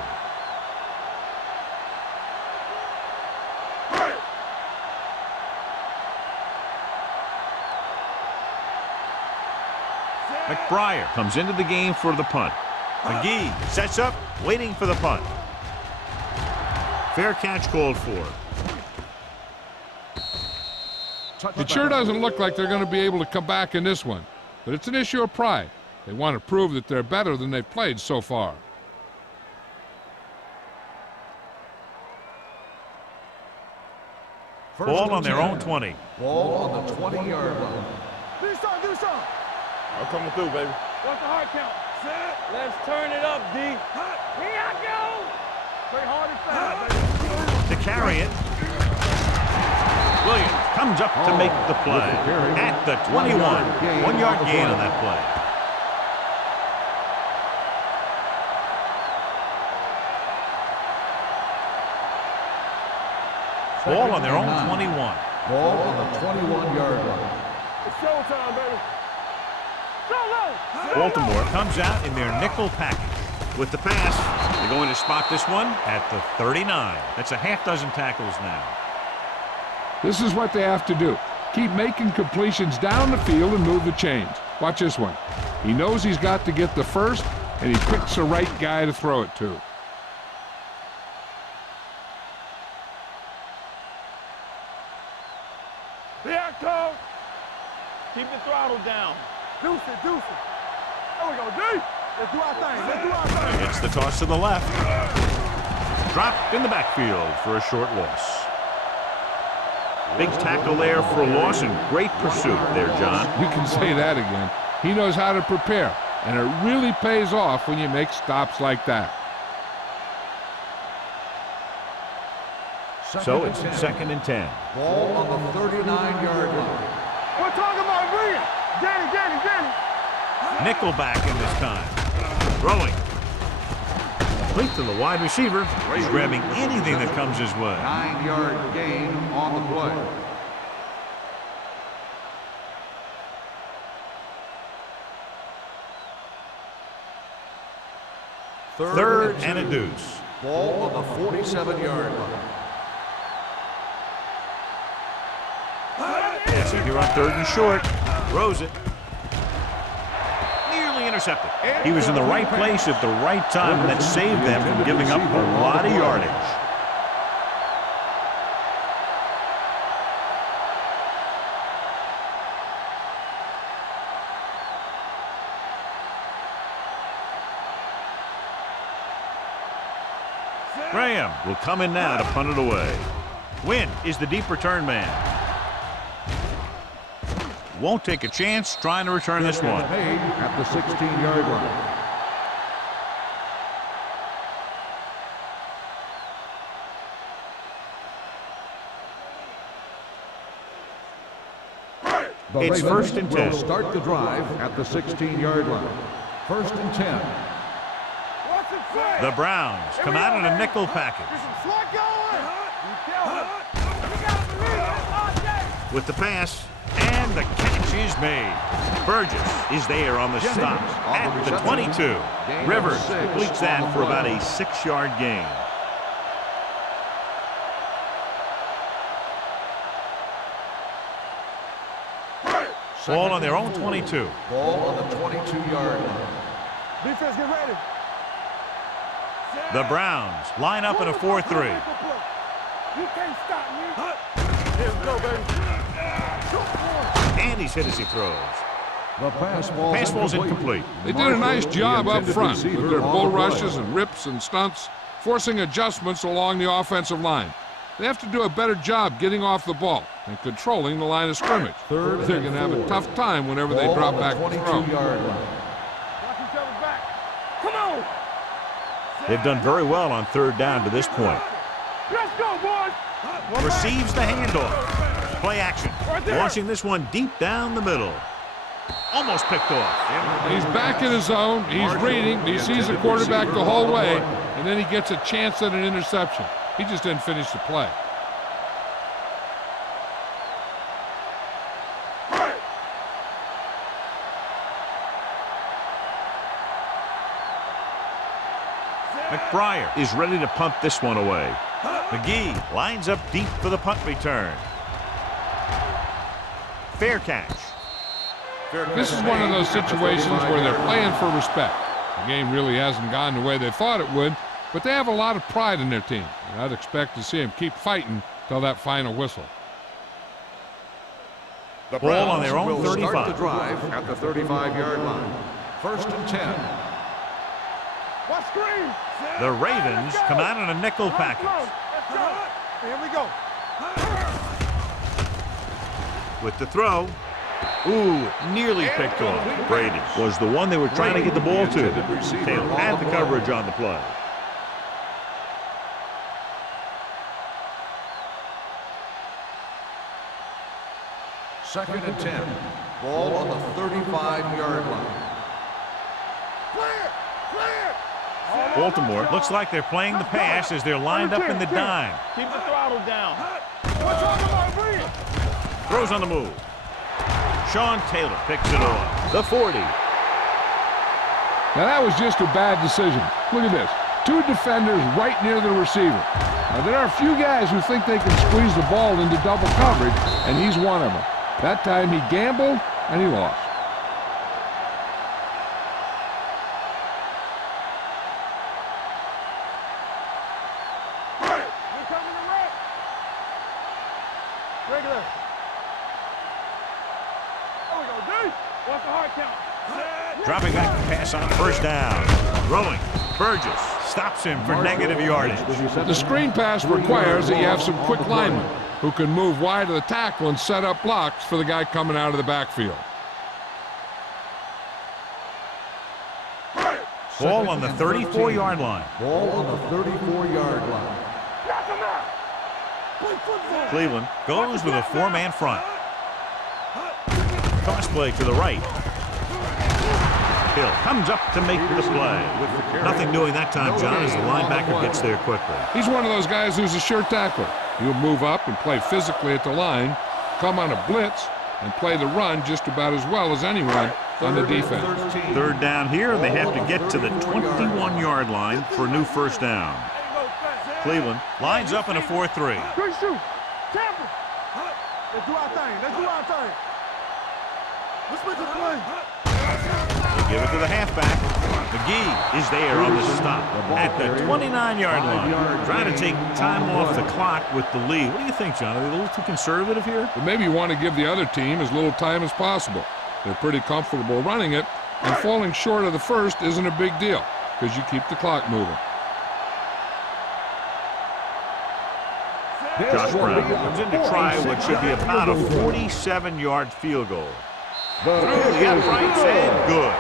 McBriar comes into the game for the punt. McGee sets up, waiting for the punt. Fair catch called for. It sure doesn't look like they're going to be able to come back in this one, but it's an issue of pride. They want to prove that they're better than they've played so far. Ball on their own 20. Ball on the 20-yard line. Do something. I'm coming through, baby. What's the hard count? Set. Let's turn it up, D. Here I go. Play hard and fast, baby. To carry it. Williams comes up to make the play at the 21. 1 yard gain on that play. Ball on their own 21. Ball on the 21-yard line. It's showtime, baby. Baltimore comes out in their nickel package. With the pass, they're going to spot this one at the 39. That's a half dozen tackles now. This is what they have to do. Keep making completions down the field and move the chains. Watch this one. He knows he's got to get the first, and he picks the right guy to throw it to. Here it comes. Keep the throttle down. Deuce it. There we go, D. Let's do our thing. It's the toss to the left. Dropped in the backfield for a short loss. Big tackle there for a loss and great pursuit there, John. You can say that again. He knows how to prepare, and it really pays off when you make stops like that. So it's 2nd and 10. Ball on the 39-yard line. We're talking about Rhea. Danny. Nickelback in this time. Throwing. Complete to the wide receiver. He's grabbing anything that comes his way. 9-yard gain on the play. Third and a deuce. Ball on the 47-yard line. Passing here on 3rd and short. Throws it. Nearly intercepted. He was in the right place at the right time, and that saved them from giving up a lot of yardage. Graham will come in now to punt it away. Wynn is the deep return man. Won't take a chance trying to return this one. Made at the 16-yard line. It's 1st and 10. Will start the drive at the 16-yard line. 1st and 10. What's it say? The Browns come out in a nickel package. Slot going. With the pass, and the catch is made. Burgess is there on the stop at the 22. Rivers completes that for about a 6-yard gain. Ball on their own 22. Ball on the 22-yard line. Defense, get ready. The Browns line up in a 4-3. You can't stop me. Here we go, baby. And he's hit as he throws. The pass ball's incomplete. They did a nice job up front with their bull rushes and rips and stunts, forcing adjustments along the offensive line. They have to do a better job getting off the ball and controlling the line of scrimmage. They're going to have a tough time whenever they drop back to throw. Watch each other back. Come on. They've done very well on 3rd down to this point. Let's go, boys. Receives the handoff. Play action. Launching this one deep down the middle. Almost picked off. He's back in his zone. He's reading. He sees the quarterback the whole way, and then he gets a chance at an interception. He just didn't finish the play. McBriar is ready to punt this one away. McGee lines up deep for the punt return. Fair catch. This is one of those situations where they're playing for respect. The game really hasn't gone the way they thought it would, but they have a lot of pride in their team, and I'd expect to see them keep fighting till that final whistle. The Ball on their own will 35. start the drive at the 35-yard line. 1st and 10. What screen? The Ravens come out in a nickel package. Let's go. Here we go. With the throw. Ooh, nearly picked off. Brady was the one they were trying to get the ball to. Taylor had the coverage on the play. Second and 10. Ball on the 35-yard line. Clear! Clear! Baltimore looks like they're playing the pass as they're lined up in the dime. Keep the throttle down. What's talking about breathe? Throws on the move. Sean Taylor picks it off. The 40. Now that was just a bad decision. Look at this. 2 defenders right near the receiver. Now there are a few guys who think they can squeeze the ball into double coverage, and he's one of them. That time he gambled, and he lost. We're coming to red. Regular. There we go, D. What's the hard count? Dropping back to pass on 1st down. Throwing. Burgess stops him for negative yardage. The screen pass requires that you have some quick linemen who can move wide of the tackle and set up blocks for the guy coming out of the backfield. Ball on the 34-yard line. Ball on the 34-yard line. Knock him out. Play football. Cleveland goes with a 4-man front. Toss play to the right. Hill comes up to make the play. Nothing doing that time, John, as the linebacker gets there quickly. He's one of those guys who's a sure tackler. He'll move up and play physically at the line, come on a blitz, and play the run just about as well as anyone on the defense. 3rd down here, and they have to get to the 21-yard line for a new 1st down. Cleveland lines up in a 4-3. Good shoot. Tampa. Let's do our thing. Let's do our thing. Let's make a play. They give it to the halfback. McGee is there on the stop at the 29-yard line. Trying to take time off the clock with the lead. What do you think, John? Are they a little too conservative here? But maybe you want to give the other team as little time as possible. They're pretty comfortable running it, and falling short of the first isn't a big deal because you keep the clock moving. Josh Brown comes in to try what should be about a 47-yard field goal. Through the uprights and good.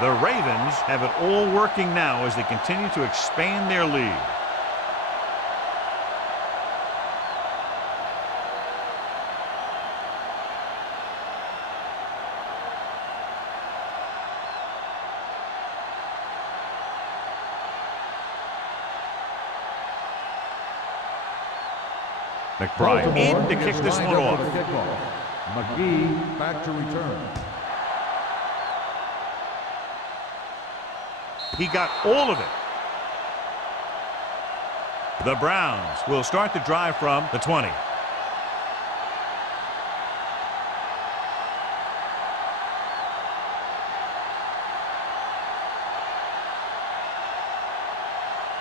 The Ravens have it all working now as they continue to expand their lead. McBriar in to kick this one off. McGee back to return. He got all of it. The Browns will start the drive from the 20.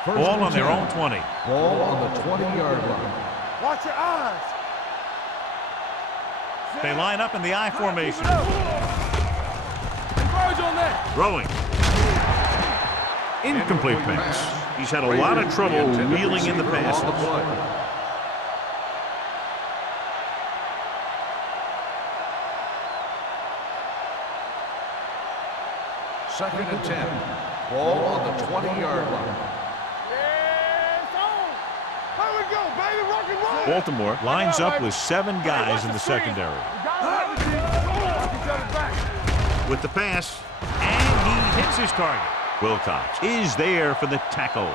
Ball on their own 20. Ball on the 20-yard line. Watch your eyes. They line up in the I formation. Converge on that. Throwing. Incomplete pass. He's had a lot of trouble reeling in the passes. Second and 10. Ball on the 20-yard line. It's on. Here we go, baby. Rock and roll. Baltimore lines up with 7 guys in the secondary. With the pass, and he hits his target. Wilcox is there for the tackle.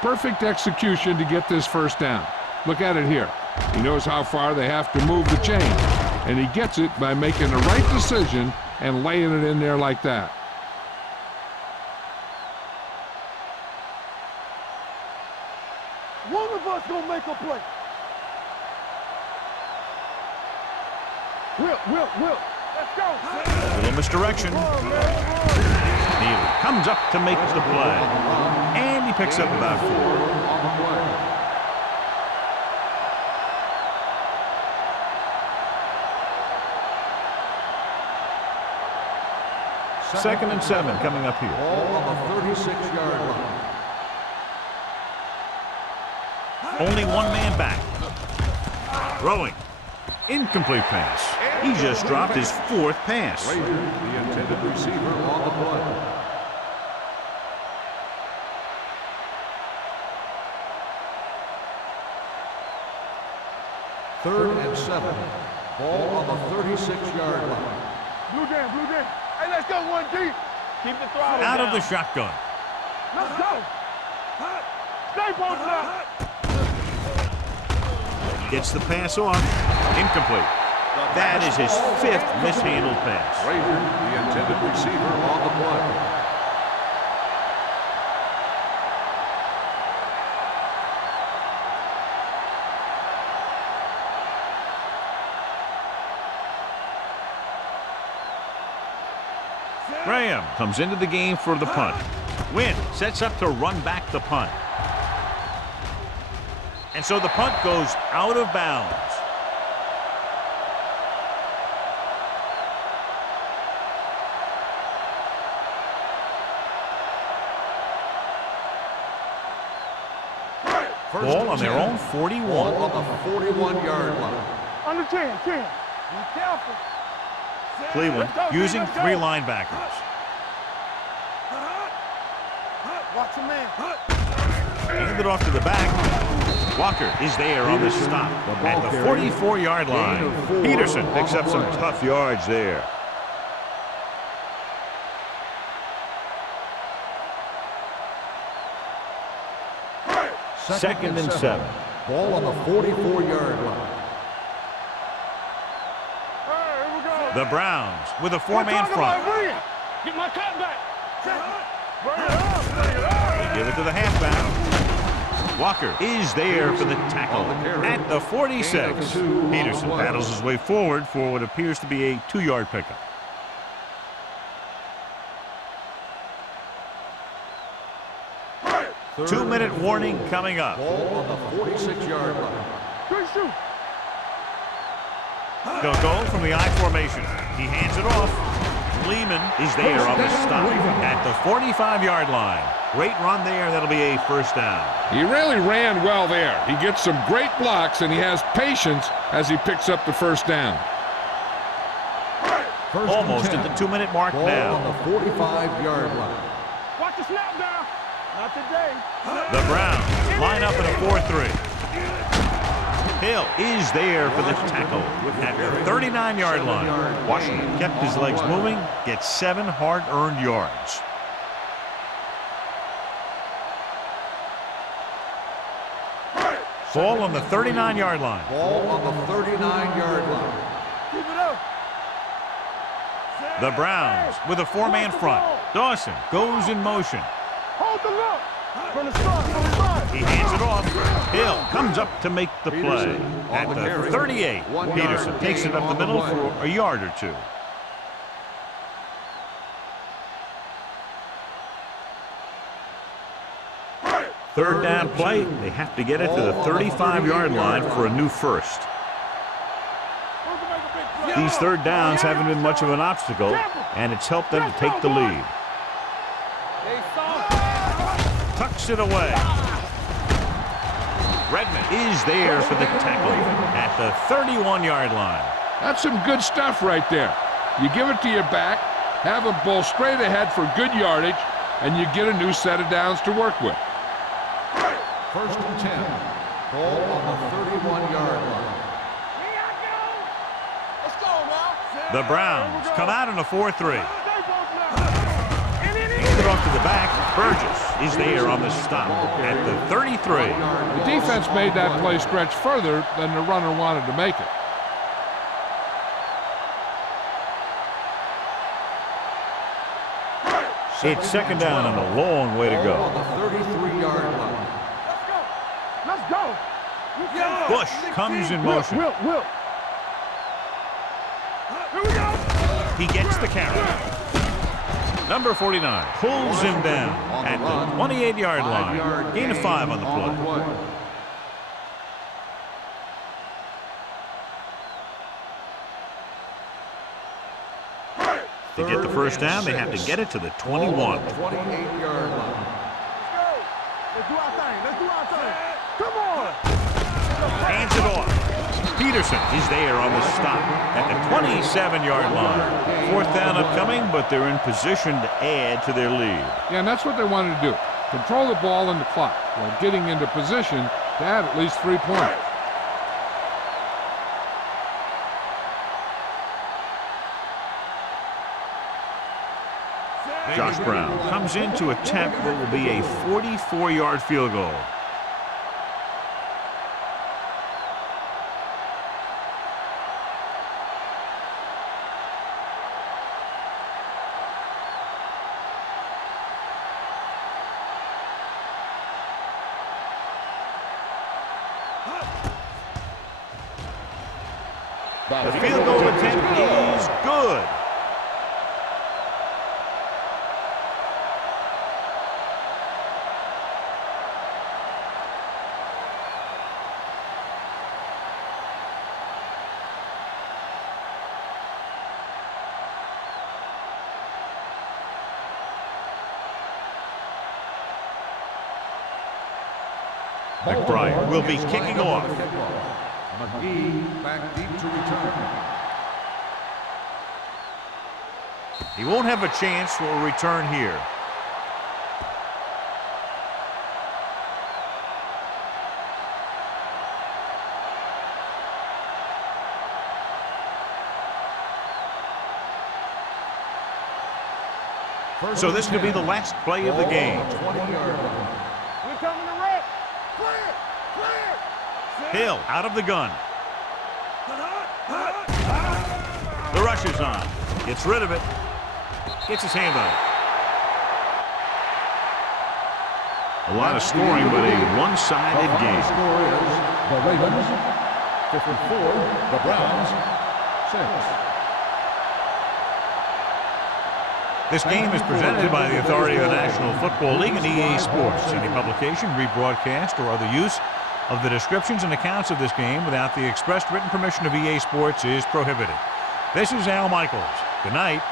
Perfect execution to get this first down. Look at it here. He knows how far they have to move the chain, and he gets it by making the right decision and laying it in there like that. make a play. Whip. Let's go. A little misdirection. Neely comes up to make the play. And he picks up about 4. Second and 7 coming up here. Ball on the 36-yard line. Only one man back. Throwing. Incomplete pass. He just dropped his 4th pass. Frazier, the intended receiver, on the play. Third and 7. Ball on the 36-yard line. Blue game. Hey, let's go, 1G. Keep the throttle Out down. of the shotgun. Let's go. Stay posted up. Gets the pass off. Incomplete. That is his 5th mishandled pass. Frazier, the intended receiver, on the play. Graham comes into the game for the punt. Wynn sets up to run back the punt. And so the punt goes out of bounds. Ball on their own 41. Ball on the 41-yard line. Under 10. Be careful. Cleveland using 3 linebackers. Watch your man. Hand it off to the back. Walker is there on the stop at the 44-yard line. Peterson picks up some tough yards there. Second and 7. Ball on the 44-yard line. Hey, here we go. The Browns with a 4-man front. Get my cut back. Bring it up. They give it to the halfback. Walker is there for the tackle at the 46. Peterson battles his way forward for what appears to be a 2-yard pickup. Two-minute warning coming up. Ball on the 46-yard line. Good shoot. They'll go from the I formation. He hands it off. Lehman is there on the stop at the 45-yard line. Great run there. That'll be a first down. He really ran well there. He gets some great blocks, and he has patience as he picks up the first down. Almost at the 2-minute mark Ball now. on the 45-yard line. Watch the snap down. Not today. The Browns line up in a 4-3. Hill is there for the tackle at the 39-yard line. Washington kept his legs moving, gets 7 hard-earned yards. Ball on the 39-yard line. Ball on the 39-yard line. Keep it up. The Browns with a 4-man front. Dawson goes in motion. Hold the look. From the start. He hands it off. Hill comes up to make the play at the 38. Peterson takes it up the middle for a yard or 2. Third down play. They have to get it to the 35-yard line for a new first. These third downs haven't been much of an obstacle, and it's helped them to take the lead. Tucks it away. Redmond is there for the tackle at the 31-yard line. That's some good stuff right there. You give it to your back, have him bowl straight ahead for good yardage, and you get a new set of downs to work with. First and 10. Ball on the 31-yard line. Let's go now. The Browns come out in a 4-3. Hand it off to the back. Burgess is there on the stop at the 33. The defense made that play stretch further than the runner wanted to make it. It's second down and a long way to Ball go. on the 33-yard line. Let's go. Bush comes in motion. Will. Here we go. He gets the carry. Number 49 pulls him down at the 28-yard line. Gain of 5 on the play. To get the first down, they have to get it to the 21. 28-yard line. Let's do our thing. Come on. Hands it off. Peterson is there on the stop at the 27-yard line. Fourth down upcoming, but they're in position to add to their lead. Yeah, and that's what they wanted to do. Control the ball and the clock while getting into position to add at least 3 points. Josh Brown comes in to attempt what will be a 44-yard field goal. The field goal attempt is good. McBride will be kicking off. McGee back deep to return. He won't have a chance for a return here. So this could be the last play of the game. 20-yard line. We're coming to rep. Clear. Hill out of the gun. The rush is on. Gets rid of it. Gets his hand on it. A lot of scoring, but a one-sided The game. score is the Ravens 54, the Browns 6. This game is presented by the authority of the National Football League and EA Sports. Any publication, rebroadcast, or other use of the descriptions and accounts of this game without the expressed written permission of EA Sports is prohibited. This is Al Michaels. Good night.